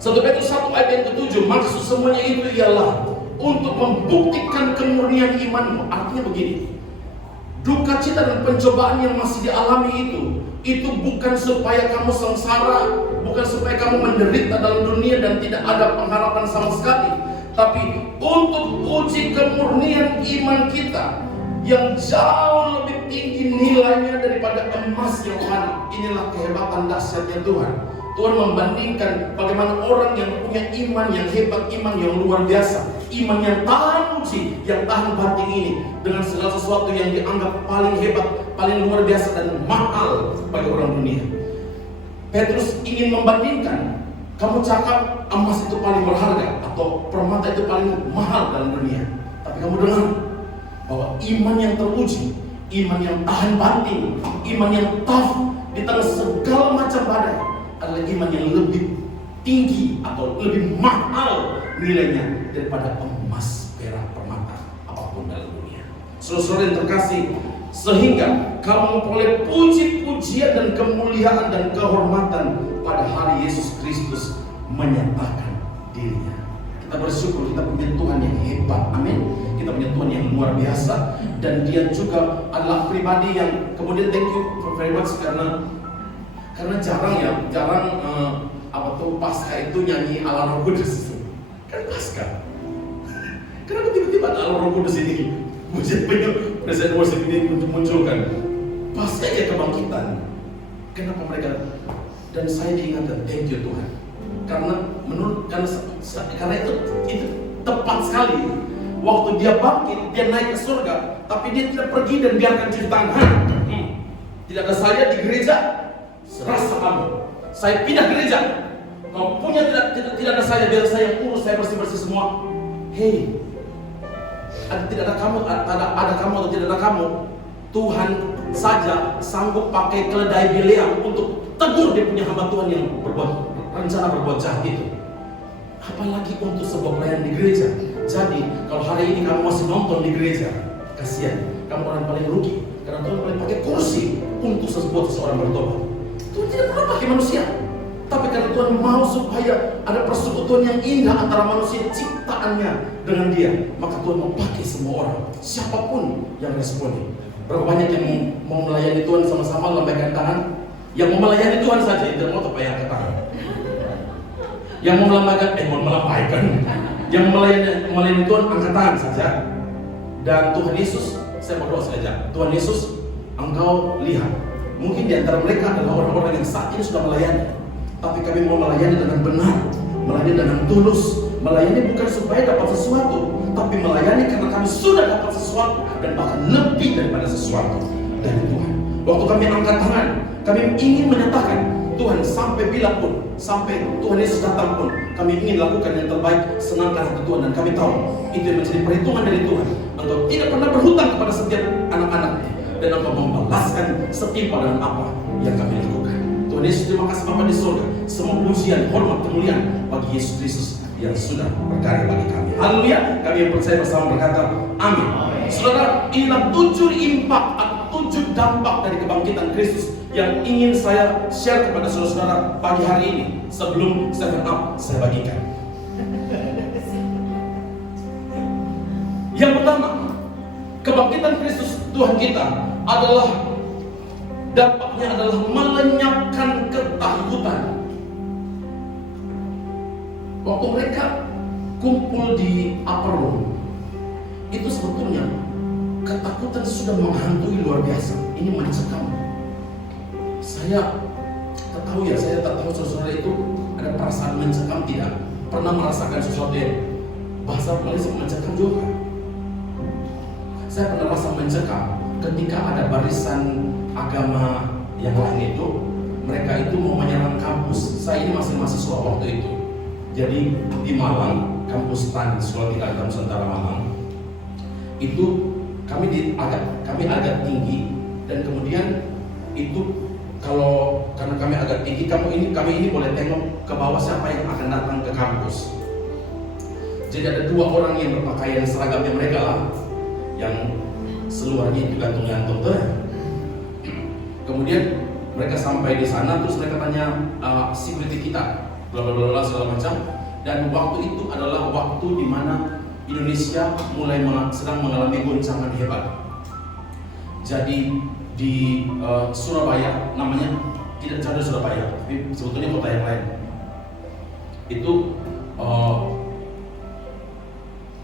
1 Petrus 1 ayat yang ke-7, maksud semuanya itu ialah untuk membuktikan kemurnian imanmu. Artinya begini, duka cita dan pencobaan yang masih dialami itu bukan supaya kamu sengsara, bukan supaya kamu menderita dalam dunia dan tidak ada pengharapan sama sekali, tapi untuk uji kemurnian iman kita yang jauh lebih tinggi nilainya daripada emas yang fana. Inilah kehebatan dahsyatnya Tuhan. Tuhan membandingkan bagaimana orang yang punya iman yang hebat, iman yang luar biasa, iman yang tahan uji, yang tahan banting ini dengan segala sesuatu yang dianggap paling hebat, paling luar biasa dan mahal bagi orang dunia. Petrus ingin membandingkan, kamu cakap emas itu paling berharga atau permata itu paling mahal dalam dunia, tapi kamu dengar bahwa iman yang teruji, iman yang tahan banting, iman yang tough di tengah segala macam badai adalah iman yang lebih tinggi atau lebih mahal nilainya daripada emas, perak, permata, apapun dalam dunia. Saudara-saudara yang terkasih, sehingga kamu memperoleh puji-pujian dan kemuliaan dan kehormatan pada hari Yesus Kristus menyatakan dirinya. Kita bersyukur kita punya Tuhan yang hebat, amin. Kita punya Tuhan yang luar biasa, dan Dia juga adalah pribadi yang kemudian thank you very much karena jarang Pasca itu nyanyi ala Roh Kudus. Kan Pasca. Kenapa tiba-tiba ala Roh Kudus ini presiden worship ini munculkan? Pasca ya kebangkitan. Kenapa mereka? Dan saya diingatkan, thank you Tuhan. Karena itu tepat sekali. Waktu dia bangkit, dia naik ke surga, tapi dia tidak pergi dan biarkan cuci tangan. Tidak ada saya di gereja, serasa kamu. Saya pindah gereja. Kau punya tidak ada saya, biar saya yang urus, saya bersih semua. Hei, tidak ada kamu, ada kamu atau tidak ada kamu, Tuhan saja sanggup pakai keledai Bileam untuk tegur dia punya hamba Tuhan yang berbuat jahat itu. Apalagi untuk sebuah pelayan di gereja. Jadi kalau hari ini kamu masih nonton di gereja, kasihan, kamu orang paling rugi. Karena Tuhan paling pakai kursi untuk seseorang bertobat. Tuhan tidak pernah pakai manusia. Tapi karena Tuhan mau supaya ada persekutuan yang indah antara manusia ciptaannya dengan Dia, maka Tuhan mau pakai semua orang, siapapun yang responin. Berapa banyak yang mau melayani Tuhan sama-sama lambaikan tangan? Yang mau melayani Tuhan saja, itu mau apa yang angkat tangan? Yang mau melambaikan, yang melayani Tuhan angkat tangan saja. Dan Tuhan Yesus, saya berdoa saja, Tuhan Yesus, Engkau lihat, mungkin di antara mereka adalah orang-orang yang saat ini sudah melayani, tapi kami mau melayani dengan benar, melayani dengan tulus, melayani bukan supaya dapat sesuatu, tapi melayani karena kami sudah dapat sesuatu dan bahkan lebih daripada sesuatu dari Tuhan. Waktu kami angkat tangan, kami ingin menyatakan, Tuhan, sampai bila pun, sampai Tuhan Yesus datang pun, kami ingin lakukan yang terbaik, senangkan hati Tuhan, dan kami tahu itu yang menjadi perhitungan dari Tuhan. Engkau tidak pernah berhutang kepada setiap anak-anaknya, dan Engkau membalaskan setimpal dengan apa yang kami lakukan. Tuhan Yesus, terima kasih Bapa di surga. Semua pujian, hormat, kemuliaan bagi Yesus Kristus yang sudah berkarya bagi kami. Haleluya. Kami yang percaya bersama berkata, amin. Saudara, inilah 7 impak atau 7 dampak dari kebangkitan Kristus yang ingin saya share kepada saudara-saudara pagi hari ini sebelum 7 Up saya bagikan. Yang pertama, kebangkitan Kristus Tuhan kita adalah dampaknya adalah melenyapkan ketakutan. Waktu mereka kumpul di upper room, itu sebetulnya ketakutan sudah menghantui luar biasa. Ini mencekam. Saya tak tahu saudara itu ada perasaan mencekam tidak? Pernah merasakan sesuatu yang bahasa Malaysia mencekam juga? Saya pernah merasa mencekam ketika ada barisan agama yang lain itu, mereka itu mau menyerang kampus. Saya ini masih mahasiswa waktu itu. Jadi di Malang, kampus TAN, Sekolah Tinggi Nusantara Malang, itu kami agak tinggi, dan kemudian itu karena kami agak tinggi, kami ini boleh tengok ke bawah siapa yang akan datang ke kampus. Jadi ada 2 orang yang berpakaian seragamnya mereka lah, yang seluarnya itu gantung-gantung tuh. Kemudian mereka sampai di sana, terus mereka tanya security kita, bla bla bla segala macam. Dan waktu itu adalah waktu di mana Indonesia sedang mengalami goncangan hebat. Jadi di Surabaya, namanya tidak jauh dari Surabaya, tapi sebetulnya kota yang lain. Itu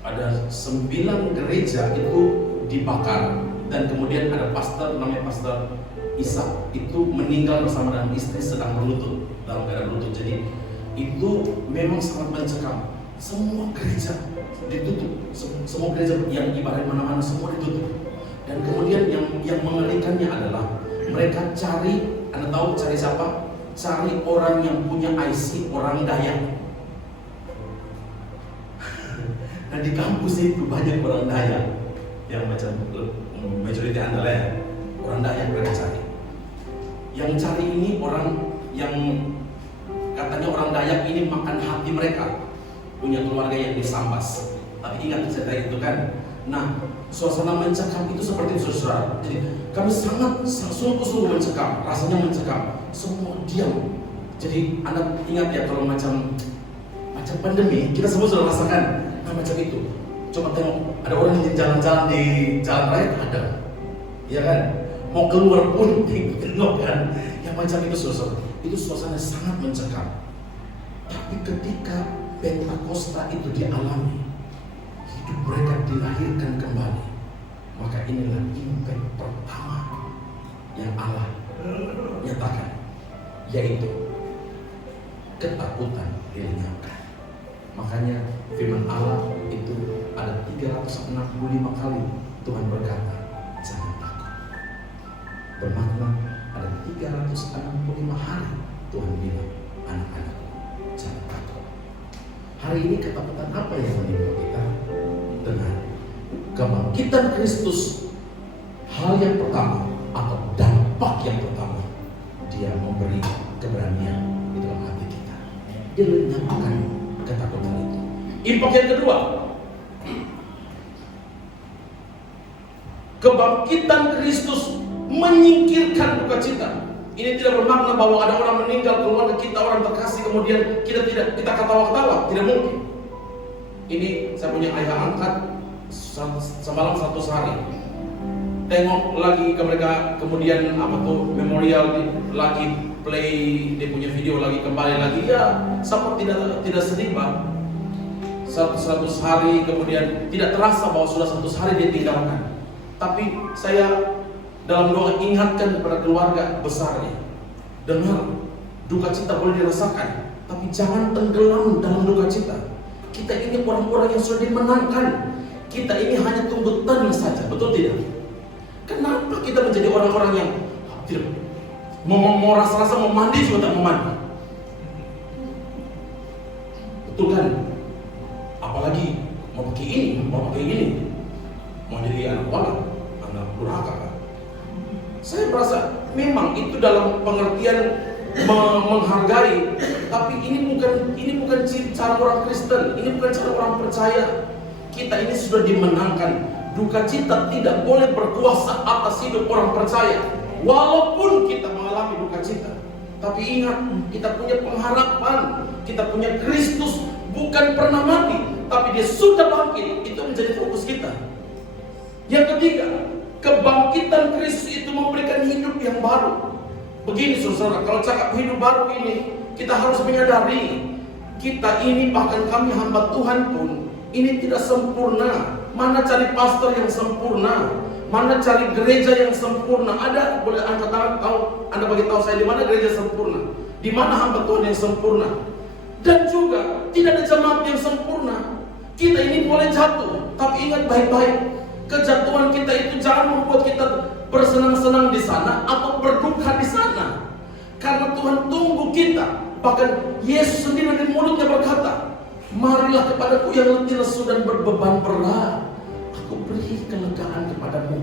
ada 9 gereja itu dibakar, dan kemudian ada pastor namanya Pastor Isa itu meninggal bersama dengan istri sedang berlutut, dalam keadaan berlutut. Jadi itu memang sangat mencekam. Semua gereja ditutup, semua gereja yang ibadah mana-mana semua ditutup. Dan kemudian yang mengerikannya adalah mereka cari, Anda tahu cari siapa? Cari orang yang punya IC orang Dayak. Nah di kampus itu banyak orang Dayak yang macam majority Anda lah ya, orang Dayak mereka cari. Yang cari ini orang yang katanya orang Dayak ini makan hati mereka, punya keluarga yang disambas. Tapi ingat cerita itu kan. Nah, suasana mencekam itu seperti itu, saudara. Jadi kami sangat sungguh-sungguh mencekam, rasanya mencekam. Semua diam. Jadi Anda ingat ya kalau macam pandemi, kita semua sudah rasakan. Nah macam itu. Coba tengok, ada orang yang jalan-jalan di jalan raya, ada, ya kan? Mau keluar pun tengok kan? Yang macam itu, saudara. Itu suasana sangat mencekam. Tapi ketika Pentakosta itu dialami, hidup mereka dilahirkan kembali, maka inilah impact pertama yang Allah nyatakan, yaitu ketakutan dilenyapkan. Makanya firman Allah itu ada 365 kali Tuhan berkata, jangan takut. Bermakna ada 365 hari Tuhan bilang, anak-anakku, jangan takut. Hari ini ketakutan apa yang menimpa kita? Dengan kebangkitan Kristus, hal yang pertama atau dampak yang pertama, Dia memberi keberanian di dalam hati kita. Dia lenyapkan ketakutan itu. Impact yang kedua, kebangkitan Kristus menyingkirkan duka cita. Ini tidak bermakna bahwa ada orang meninggal, keluarga kita, orang terkasih, kemudian kita ketawa-ketawa. Tidak mungkin. Ini saya punya ayah angkat semalam 100 hari. Tengok lagi ke mereka, kemudian memorial lagi, play dia punya video lagi, kembali lagi. Ya, sama tidak sedih Pak. 100 hari kemudian tidak terasa bahwa sudah 100 hari dia tinggalkan. Tapi saya dalam doa ingatkan kepada keluarga besarnya, dengar, duka cita boleh dirasakan, tapi jangan tenggelam dalam duka cita. Kita ini orang-orang yang sudah dimenangkan. Kita ini hanya tunggu tani saja, betul tidak? Kenapa kita menjadi orang-orang yang tidak mau rasa-rasa mau mandi juga tak mau mandi? Betul kan? Apalagi mau pakai ini, mau jadi anak walat, anak durhaka kan? Saya merasa memang itu dalam pengertian menghargai, tapi ini bukan cara orang Kristen, ini bukan cara orang percaya. Kita ini sudah dimenangkan. Duka cita tidak boleh berkuasa atas hidup orang percaya. Walaupun kita mengalami duka cita, tapi ingat, kita punya pengharapan, kita punya Kristus, bukan pernah mati, tapi Dia sudah bangkit. Itu menjadi fokus kita. Yang ketiga, kebangkitan Kristus itu memberikan hidup yang baru. Begini saudara, kalau cakap hidup baru ini, kita harus menyadari, kita ini, bahkan kami hamba Tuhan pun, ini tidak sempurna. Mana cari pastor yang sempurna? Mana cari gereja yang sempurna? Ada, boleh angkat tangan, Anda bagi tahu saya di mana gereja sempurna, di mana hamba Tuhan yang sempurna. Dan juga tidak ada jemaat yang sempurna. Kita ini boleh jatuh, tapi ingat baik-baik, kejatuhan kita itu jangan membuat kita bersenang-senang di sana atau berduka di sana. Karena Tuhan tunggu kita Bahkan Yesus sendiri dari mulutnya berkata, marilah kepadaku yang letih lesu dan berbeban berat, aku beri kelegaan kepadamu.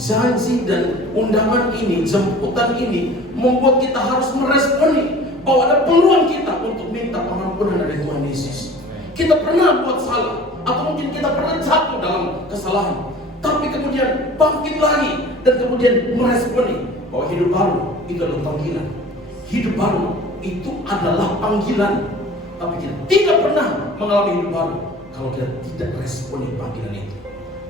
Janji dan undangan ini, jemputan ini membuat kita harus meresponi bahwa ada peluang kita untuk minta pengampunan dari Tuhan Yesus. Kita pernah buat salah, atau mungkin kita pernah jatuh dalam kesalahan, tapi kemudian bangkit lagi dan kemudian meresponi bahwa hidup baru itu adalah panggilan. Hidup baru itu adalah panggilan. Tapi kita tidak pernah mengalami hidup baru kalau kita tidak responi panggilan itu.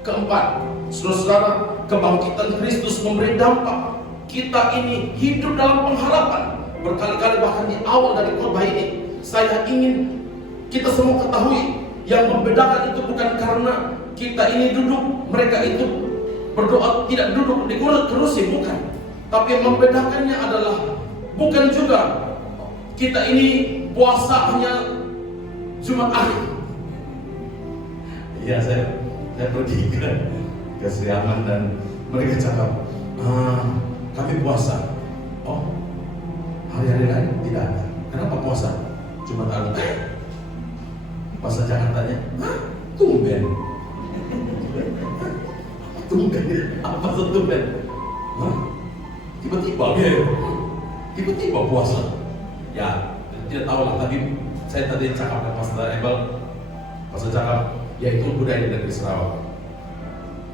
Keempat, saudara-saudara, kebangkitan Kristus memberi dampak. Kita ini hidup dalam pengharapan. Berkali-kali bahkan di awal dari khotbah ini, saya ingin kita semua ketahui, yang membedakan itu bukan karena kita ini duduk, mereka itu berdoa tidak duduk di kursi, bukan. Tapi yang membedakannya adalah bukan juga kita ini puasa hanya Jumat akhir. Iya, saya pergi ke Sriaman dan mereka cakap, kami puasa. Oh, hari-hari lain tidak ada. Kenapa puasa? Jumat akhir. Puasa Jakartanya, tumben. Tumben, apa tumben? Tiba-tiba puasa. Ya, tidak tahu lah. Tapi saya tadi cakap dengan Pastor Ebel, Pastor cakap, yaitu budaya di negeri Sarawak.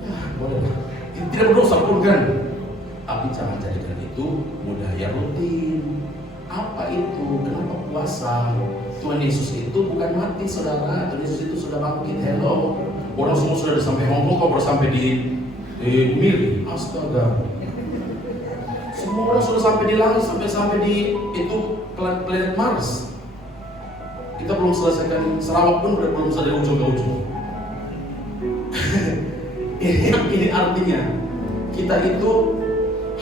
Ya, boleh. Tidak berdosa pun kan. Tapi jangan jadikan itu budaya rutin. Apa itu? Kenapa puasa? Tuhan Yesus itu bukan mati, saudara. Tuhan Yesus itu sudah bangkit. Hello. Orang semua sudah sampai Hongkong, kok baru sampai di Miri. Astaga. Semua orang sudah sampai di langit, sampai di itu planet Mars. Kita belum selesaikan Sarawak pun belum selesai ujung ke ujung. Ini artinya kita itu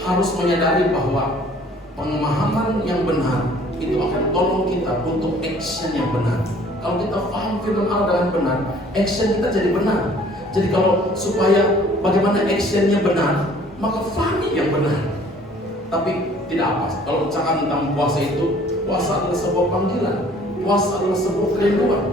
harus menyadari bahwa pemahaman yang benar itu akan tolong kita untuk action yang benar. Kalau kita paham firman Allah dengan benar, action kita jadi benar. Jadi kalau supaya bagaimana actionnya benar, maka farming yang benar. Tapi tidak apa. Kalau cakap tentang puasa itu, puasa adalah sebuah panggilan. Puasa adalah sebuah kerinduan.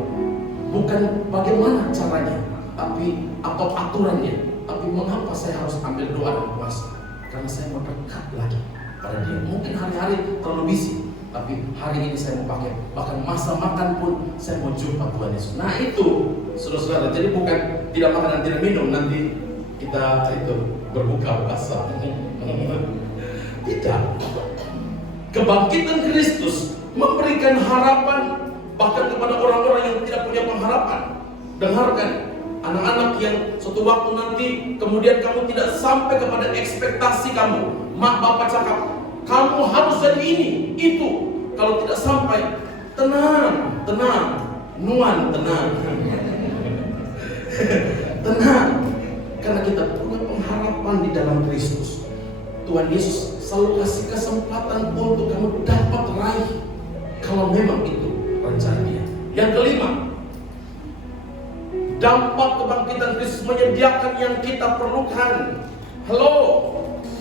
Bukan bagaimana caranya, tapi atau aturannya. Tapi mengapa saya harus ambil doa dan puasa? Karena saya mau dekat lagi pada Dia. Mungkin hari-hari terlalu busy, tapi hari ini saya mau pakai. Bahkan masa makan pun saya mau jumpa Tuhan Yesus. Nah itu, saudara-saudara. Jadi bukan tidak makan dan tidak minum, nanti kita itu berbuka puasa. Tidak. Kebangkitan Kristus memberikan harapan bahkan kepada orang-orang yang tidak punya pengharapan. Dengarkan, anak-anak yang suatu waktu nanti kemudian kamu tidak sampai kepada ekspektasi kamu. Mak bapak cakap, kamu harus jadi ini, itu. Kalau tidak sampai, tenang, nuan tenang. Tenang, karena kita punya pengharapan di dalam Kristus. Tuhan Yesus selalu kasih kesempatan untuk kamu dapat raih, kalau memang itu rencana Dia. Yang kelima, dampak kebangkitan Kristus menyediakan yang kita perlukan. Halo,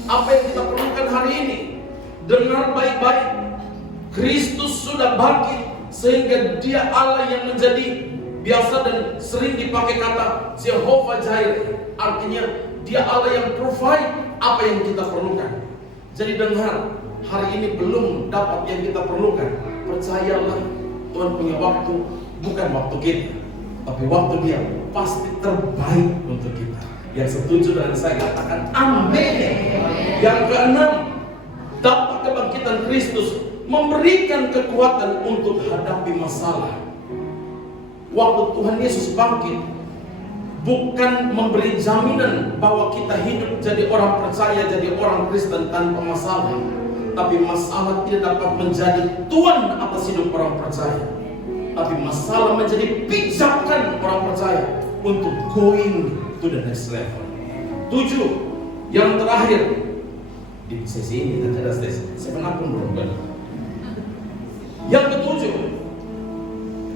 apa yang kita perlukan hari ini? Dengar baik-baik. Kristus sudah bangkit sehingga Dia Allah yang menjadi biasa dan sering dipakai kata Jehovah Jireh. Artinya Dia Allah yang provide apa yang kita perlukan. Jadi dengar, hari ini belum dapat yang kita perlukan. Percayalah, Tuhan punya waktu, bukan waktu kita, tapi waktu Dia pasti terbaik untuk kita. Yang setuju dengan saya katakan amin. Yang keenam, dampak kebangkitan Kristus memberikan kekuatan untuk hadapi masalah. Waktu Tuhan Yesus bangkit, bukan memberi jaminan bahwa kita hidup jadi orang percaya, jadi orang Kristen tanpa masalah. Tapi masalah tidak dapat menjadi tuan atas hidup orang percaya. Tapi masalah menjadi pijakan orang percaya untuk going to the next level. 7, yang terakhir di sesi ini kita ada sesi 7 pun belum. Yang ketujuh,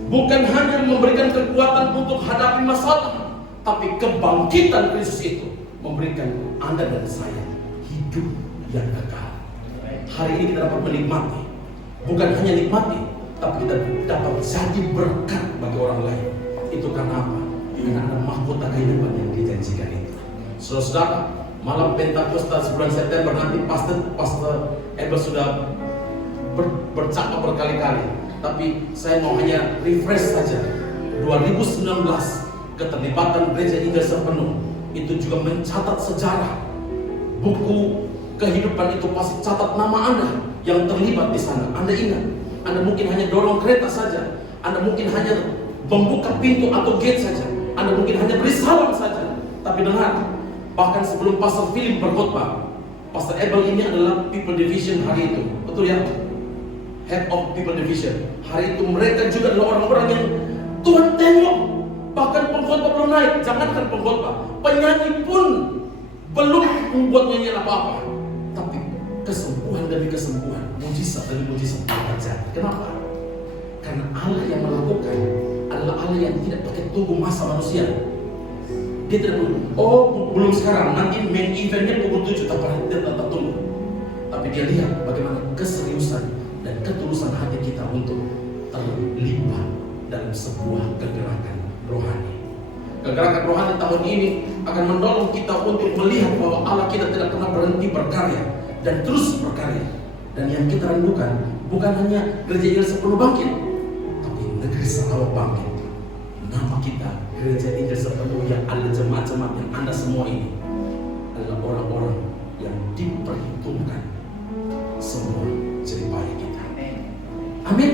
bukan hanya memberikan kekuatan untuk hadapi masalah, tapi kebangkitan Kristus itu memberikan Anda dan saya hidup yang kekal. Hari ini kita dapat menikmati, bukan hanya nikmati, tapi kita dapat jadi berkat bagi orang lain. Itu karena apa? Karena ada mahkota kehidupan yang dijanjikan itu. Saudara, malam Pentakosta bulan September nanti Pastor Abel sudah bercakap berkali-kali, tapi saya mau hanya refresh saja. 2019 keterlibatan gereja Injil Sepenuh itu juga mencatat sejarah. Buku kehidupan itu pasti catat nama Anda yang terlibat di sana. Anda ingat, Anda mungkin hanya dorong kereta saja, Anda mungkin hanya membuka pintu atau gate saja, Anda mungkin hanya beri salam saja. Tapi dengar, bahkan sebelum Pastor Philip berkhotbah, Pastor Abel ini adalah People Division hari itu, betul ya? Head of People Division. Hari itu mereka juga adalah orang-orang yang Tuhan tengok. Bahkan pengkhotbah belum naik, jangankan pengkhotbah, penyanyi pun belum membuat nyanyian apa-apa. Tapi kesembuhan demi kesembuhan, mujizat demi mujizat terjadi. Kenapa? Karena Allah yang melakukan adalah Allah yang tidak pakai tunggu masa manusia. Dia tidak perlu, belum sekarang, nanti main eventnya pukul 7, dia tetap tunggu. Tapi dia lihat bagaimana keseriusan dan ketulusan hati kita untuk terlibat dalam sebuah kegerakan rohani. Kegerakan rohani tahun ini akan mendorong kita untuk melihat bahwa Allah kita tidak pernah berhenti berkarya dan terus berkarya. Dan yang kita rindukan bukan hanya gereja Injil Sepenuh bangkit, tapi negeri Sarawak bangkit. Nama kita gereja Injil Sepenuh yang ada jemaat-jemaat yang Anda semua ini adalah orang-orang yang diperhitungkan semua jeripaya kita. Amin.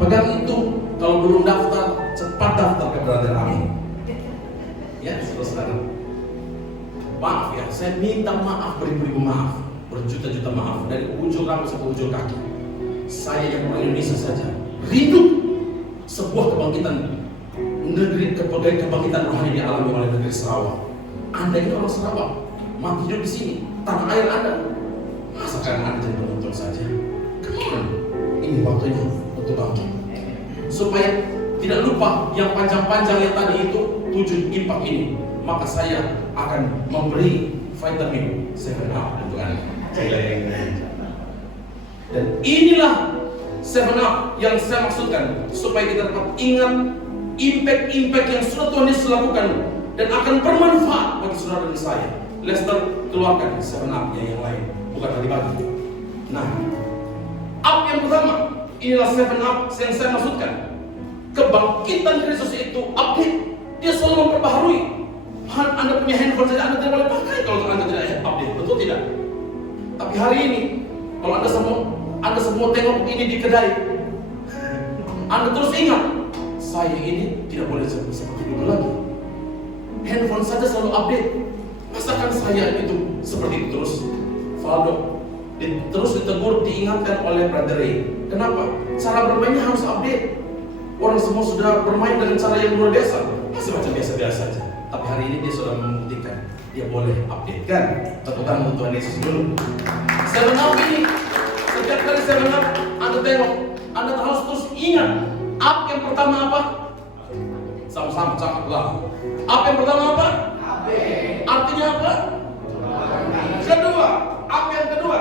Pegang itu. Kalau belum daftar, cepat daftar ke Brother Amin. Ya, saudara. Maaf ya, saya minta maaf beribu-ribu maaf, berjuta-juta maaf dari ujung rambut sampai ujung kaki. Saya yang orang Indonesia saja rindu sebuah kebangkitan negeri, kebangkitan rohani dialami oleh negeri Sarawak. Anda ini orang Sarawak, mati hidup di sini, tanah air Anda. Masa kan Anda jadi penonton saja? Come on, ini waktunya untuk bangkit. Supaya tidak lupa yang panjang-panjang yang tadi itu 7 impact ini, maka saya akan memberi vitamin 7up untuk Anda. Dan inilah 7up yang saya maksudkan, supaya kita dapat ingat impact-impact yang sudah Tuhan Yesus lakukan dan akan bermanfaat bagi saudara dan saya. Lester, keluarkan 7up yang lain, bukan tadi pagi. Nah, up yang pertama, inilah 7up yang saya maksudkan. Kebangkitan Kristus itu update. Dia selalu memperbaharui. Anda punya handphone saja, Anda tidak boleh pakai kalau Anda tidak update. Betul tidak? Tapi hari ini, kalau Anda semua tengok ini di kedai, Anda terus ingat, saya ini tidak boleh seperti dulu lagi. Handphone saja selalu update. Masakan saya itu seperti itu terus? Faldo terus ditegur, diingatkan oleh Brother Ray. Kenapa? Cara bermainnya harus update. Orang semua sudah bermain dengan cara yang luar biasa, masih macam biasa-biasa saja. Tapi hari ini dia sudah membuktikan dia boleh update kan? Tepuk tangan untuk Tuhan Yesus dulu. 7up ini, setiap kali 7up Anda tengok, Anda harus terus ingat up yang pertama apa? Sama-sama cakap lah. Up yang pertama apa? Artinya apa? Kedua, up yang kedua.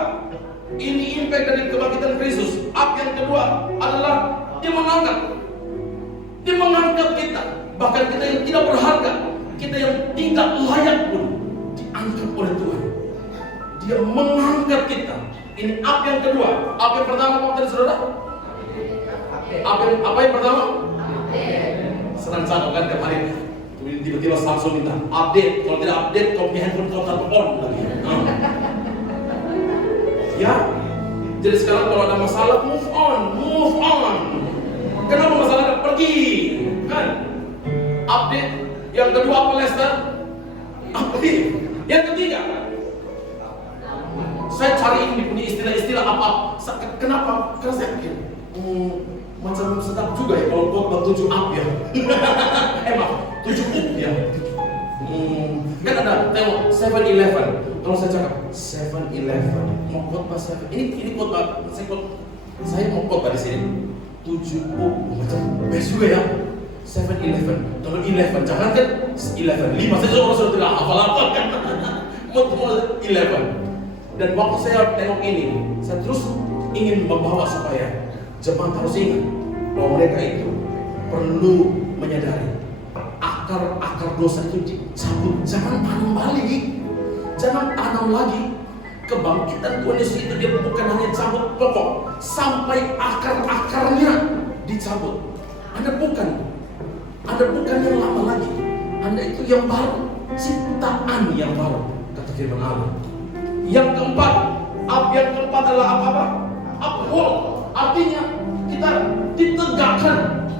Ini impact dari kebangkitan Kristus. Up yang kedua adalah dia mengangkat. Dia mengangkat kita, bahkan kita yang tidak berharga, kita yang tidak layak pun diangkat oleh Tuhan. Dia mengangkat kita. Ini up yang kedua. Up yang pertama apa tadi saudara? Apa yang pertama? Senang cakap kan tiap hari. Tiba-tiba Samsung minta update. Kalau tidak update, kau punya handphone kau taruh on lagi. Ya. Jadi sekarang kalau ada masalah, move on. Kenapa masalahnya? Pergi. Kan? Update. Yang kedua apa Lester? Update. Yang ketiga, saya cari ini punya istilah-istilah apa? Kenapa? Karena saya pikir macam sedap juga ya kalau khotbah 7 up ya. Emang 7 up ya. Kan ada tengok 7-Eleven. Kalau saya cakap 7-Eleven mau khotbah 7, ini khotbah saya mau khotbah di sini 7 up macam best juga ya. 7-Eleven, kalau 11 jangan kan 11, 5 saja orang sudah tidak hafal-hafal kan. Mau 11. Dan waktu saya tengok ini, saya terus ingin membawa supaya Jemaat harus ingat bahwa mereka itu perlu menyadari akar dosa itu dicabut. Jangan tanam balik, jangan tanam lagi. Kebangkitan Tuhan Yesus itu dia bukan hanya cabut pokok, sampai akar-akarnya dicabut. Anda bukan yang lama lagi, Anda itu yang baru, ciptaan yang baru, kata firman Allah. Yang keempat adalah apa? Uphold. Artinya kita ditegakkan.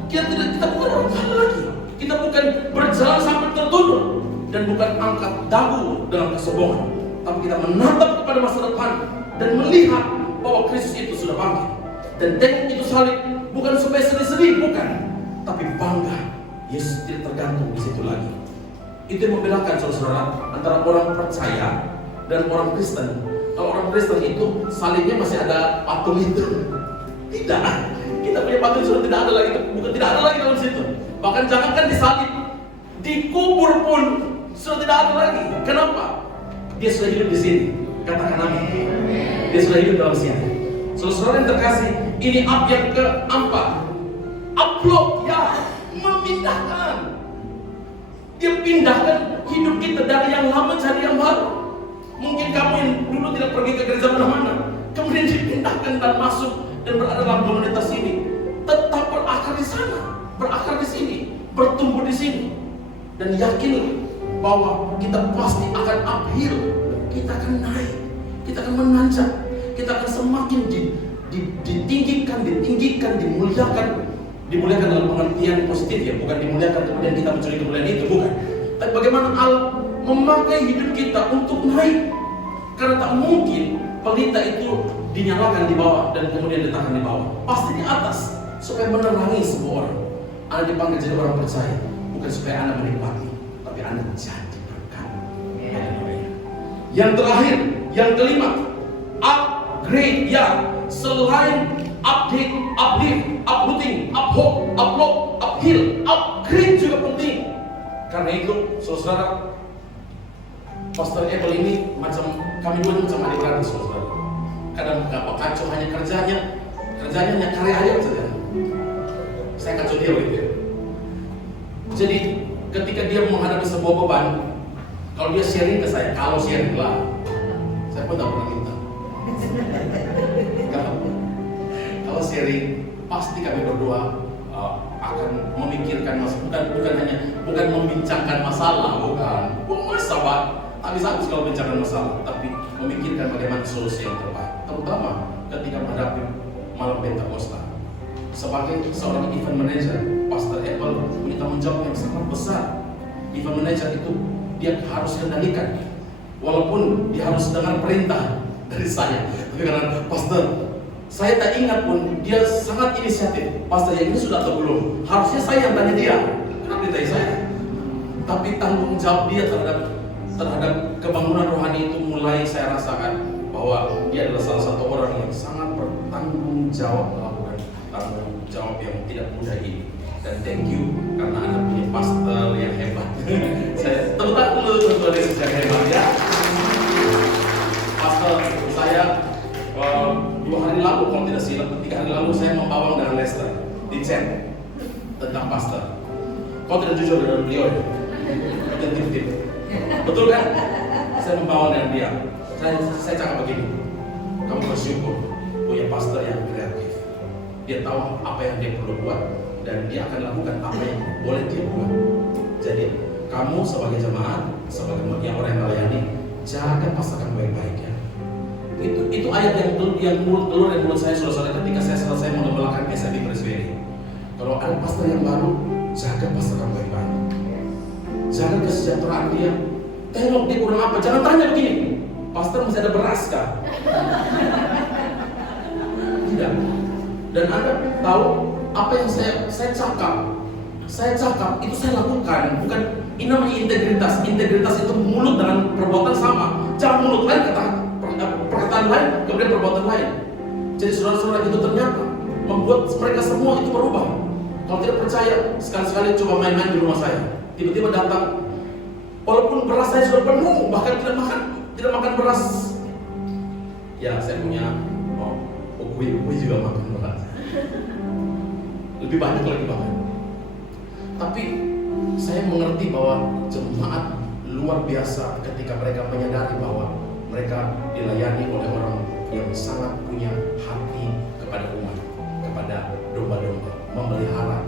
Kita bukan orang kaya lagi. Kita bukan berjalan sampai tertunduk dan bukan angkat dagu dalam kesombongan, tapi kita menatap kepada masa depan dan melihat bahwa Kristus itu sudah bangkit. Dan tengok itu salib bukan supaya sedih-sedih, bukan, tapi bangga. Yesus tidak tergantung di situ lagi. Itu yang membedakan saudara antara orang percaya dan orang Kristen. Kalau orang Kristen itu salibnya masih ada patung itu. Tidak, kita punya patung sudah tidak ada lagi, bukan tidak ada lagi dalam situ. Bahkan jangankan disalib, dikubur pun sudah tidak ada lagi. Kenapa? Dia sudah hidup di sini. Katakan amin. Dia sudah hidup dalam sini. Saudara yang terkasih, ini yang keempat. Upload, ya, memindahkan. Dia pindahkan hidup kita dari yang lama jadi yang baru. Mungkin kamu yang dulu tidak pergi ke gereja mana-mana, kemudian dipindahkan dan masuk dan berada dalam komunitas ini, tetap berakar di sana, berakar di sini, bertumbuh di sini, dan yakinlah bahwa kita pasti akan uphill, kita akan naik, kita akan menanjak, kita akan semakin ditinggikan, dimuliakan dalam pengertian positif ya, bukan dimuliakan kemudian kita mencuri kemuliaan itu, bukan. Tapi bagaimana Allah memakai hidup kita untuk naik, karena tak mungkin pelita itu dinyalakan di bawah dan kemudian diletakkan di bawah, pasti di atas supaya menerangi semua orang. Anda dipanggil jadi orang percaya bukan supaya Anda menikmati, tapi Anda jadi berkat. Yang terakhir, yang kelima, upgrade, ya, selain update, uplifting, upload, uphill, upgrade juga penting. Karena itu, saudara, Pastor Apple ini kami dua macam adik-beradik, saudara. Kadang apa kacau hanya kerjanya hanya karya aja saja. Saya kacau dia begitu. Jadi ketika dia menghadapi sebuah beban, kalau dia sharing ke saya, kalau sharing lah, saya pun tak pernah minta. Kalau sharing, pasti kami berdua akan memikirkan masalah, bukan membincangkan masalah, bukan masalah. Tak bisa habis kalau bincangkan masalah, tapi memikirkan bagaimana solusi yang terbaik. Terutama ketika menghadapi malam Pentakosta. Sebagai seorang event manager, Pastor Apple punya tanggung jawab yang sangat besar. Event manager itu dia harus kendalikan, walaupun dia harus dengar perintah dari saya. Tapi karena Pastor, saya tak ingat pun dia sangat inisiatif. Pastor yang ini sudah atau belum? Harusnya saya yang tanya dia, kenapa ditanya saya? Tapi tanggung jawab dia terhadap kebangunan rohani itu mulai saya rasakan bahwa dia adalah salah satu orang yang sangat bertanggung jawab melakukan tanggung jawab yang tidak mudah ini. Dan thank you karena Anda punya pastor yang hebat. Saya tepuk dulu untuk Yesus yang hebat ya. Pastor saya 2 hari lalu kalau tidak silap, 3 hari lalu saya membawang dengan Lester di chat tentang pastor. Kau tidak jujur dengan beliau ya? Dan tip-tip. Betul kan? Saya membawa dengan dia. Saya cakap begini, kamu bersyukur punya pastor yang kreatif. Dia tahu apa yang dia perlu buat dan dia akan lakukan apa yang boleh dia buat. Jadi kamu sebagai jemaat, sebagai orang yang melayani, jaga pastor kamu baik-baik ya. Itu ayat yang mulut saya saudara ketika saya selesai mengemalakan SMI Presbyterian. Kalau ada pastor yang baru, jaga pastor kamu baik-baik. Jaga kesejahteraan dia. Tengok dia kurang apa, jangan tanya begini, pastor masih ada beras kah? Tidak. Dan Anda tahu apa yang saya cakap? Saya cakap itu saya lakukan, bukan ini namanya integritas. Integritas itu mulut dengan perbuatan sama. Jangan mulut lain perkataan lain, kemudian perbuatan lain. Jadi saudara-saudara itu ternyata membuat mereka semua itu berubah. Kalau tidak percaya, sekali-sekali coba main-main di rumah saya. Tiba-tiba datang, walaupun beras saya sudah penuh, bahkan tidak makan beras. Ya, saya punya kue juga makan beras. lebih banyak lagi bahkan. Tapi saya mengerti bahwa jemaat luar biasa ketika mereka menyadari bahwa mereka dilayani oleh orang yang sangat punya hati kepada umat, kepada domba-domba, memelihara,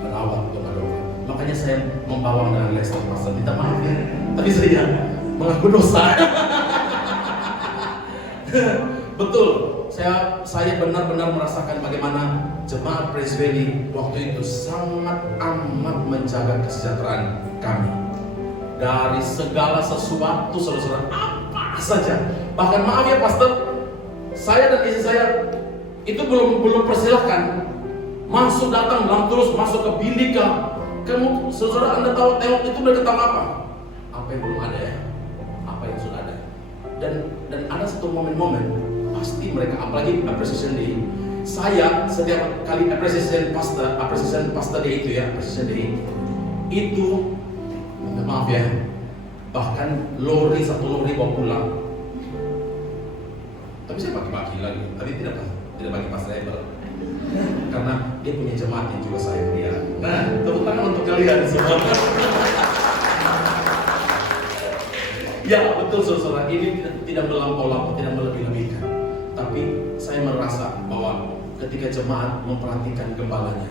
merawat domba-domba. Makanya saya membawa dengan Lester Pastor, minta maaf ya, tapi saya mengaku dosa. Betul, saya benar-benar merasakan bagaimana jemaat Praise Valley waktu itu sangat amat menjaga kesejahteraan kami. Dari segala sesuatu, saudara-saudara, apa saja. Bahkan maaf ya Pastor, saya dan istri saya itu belum persilahkan masuk, datang, dalam terus masuk ke bilik. Kamu, saudara, Anda tahu tengok itu udah ketemu apa? Apa yang belum ada ya? Apa yang sudah ada? Dan ada satu momen-momen pasti mereka, apalagi appreciation day. Saya setiap kali appreciation pastor day itu ya, appreciation day itu, minta maaf ya, bahkan satu lori bawa pulang. Tapi saya bagi-bagi lagi, tapi tidak bagi pastor Ebel, karena dia punya jemaat yang juga saya dia. Nah, tepuk tangan untuk kalian semua. Ya betul saudara, ini tidak melampau-lampau, tidak melebih-lebihkan. Tapi saya merasa bahwa ketika jemaat memperhatikan gembalanya,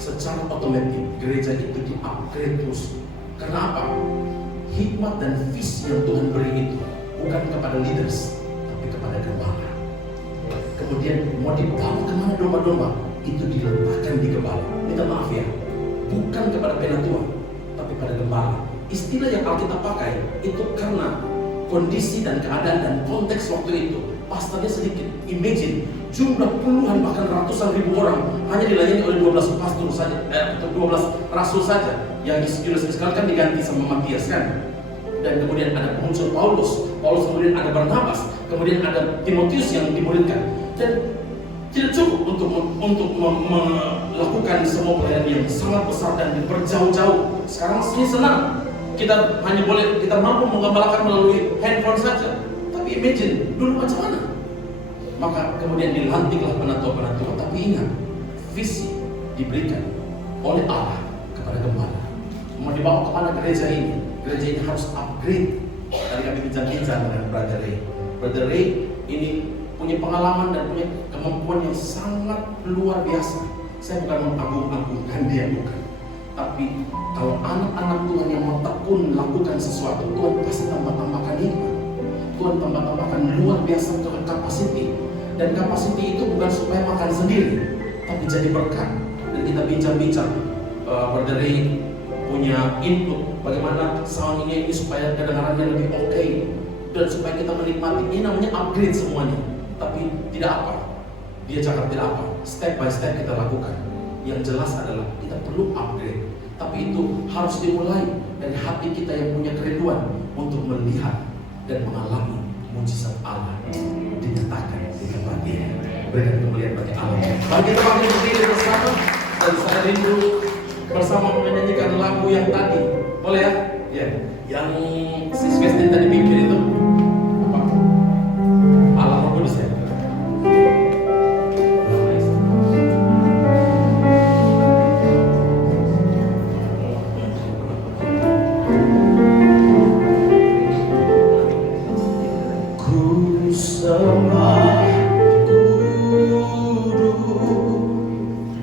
secara otomatis gereja itu di-upgrade terus. Karena apa? Hikmat dan visi yang Tuhan beri itu bukan kepada leaders, tapi kepada gembala. Kemudian mau dibawa kemana domba-domba, itu diletakkan di gembala. Minta maaf ya, bukan kepada penatua, tapi pada gembala. Istilah yang Alkitab pakai itu karena kondisi dan keadaan dan konteks waktu itu. Pastornya sedikit. Imagine jumlah puluhan bahkan ratusan ribu orang hanya dilayani oleh 12 pastor saja, 12 rasul saja. Yang sekali kan diganti sama Matias kan. Dan kemudian ada muncul Paulus, kemudian ada Barnabas, kemudian ada Timotius yang dimuridkan. Dan tidak cukup untuk melakukan semua pelayanan yang sangat besar dan berjauh-jauh. Sekarang ini senang. Kita mampu menggembalakan melalui handphone saja. Tapi imagine dulu macam mana? Maka kemudian dilantiklah penatua-penatua. Tapi ingat, visi diberikan oleh Allah kepada gembala. Mau dibawa kemana gereja ini? Gereja ini harus upgrade. Tadi kami bincang-bincang dengan Brother Ray. Brother Ray ini punya pengalaman dan punya kemampuan yang sangat luar biasa. Saya bukan mengagung-agungkan dia, bukan. Tapi kalau anak-anak Tuhan yang mau tekun melakukan sesuatu, Tuhan pasti tambah-tambahkan hikmat. Tuhan tambah-tambahkan luar biasa untuk kapasiti. Dan kapasiti itu bukan supaya makan sendiri, tapi jadi berkat. Dan kita bincang-bincang, Brother Ray punya input bagaimana sound ini supaya kedengarannya lebih oke, dan supaya kita menikmati. Ini namanya upgrade semuanya. Tapi tidak apa, dia cakap tidak apa, step by step kita lakukan. Yang jelas adalah kita perlu upgrade, tapi itu harus dimulai dari hati kita yang punya kerinduan untuk melihat dan mengalami mujizat Allah dinyatakan di tempat ini. Berikan kemuliaan bagi Allah. Bagi teman yang berdiri bersama, dan saya rindu bersama menyanyikan lagu yang tadi. Boleh ya? Ya. Yang si Svestin tadi pimpin itu apa? Allah Roh Kudus ya. Ku sembah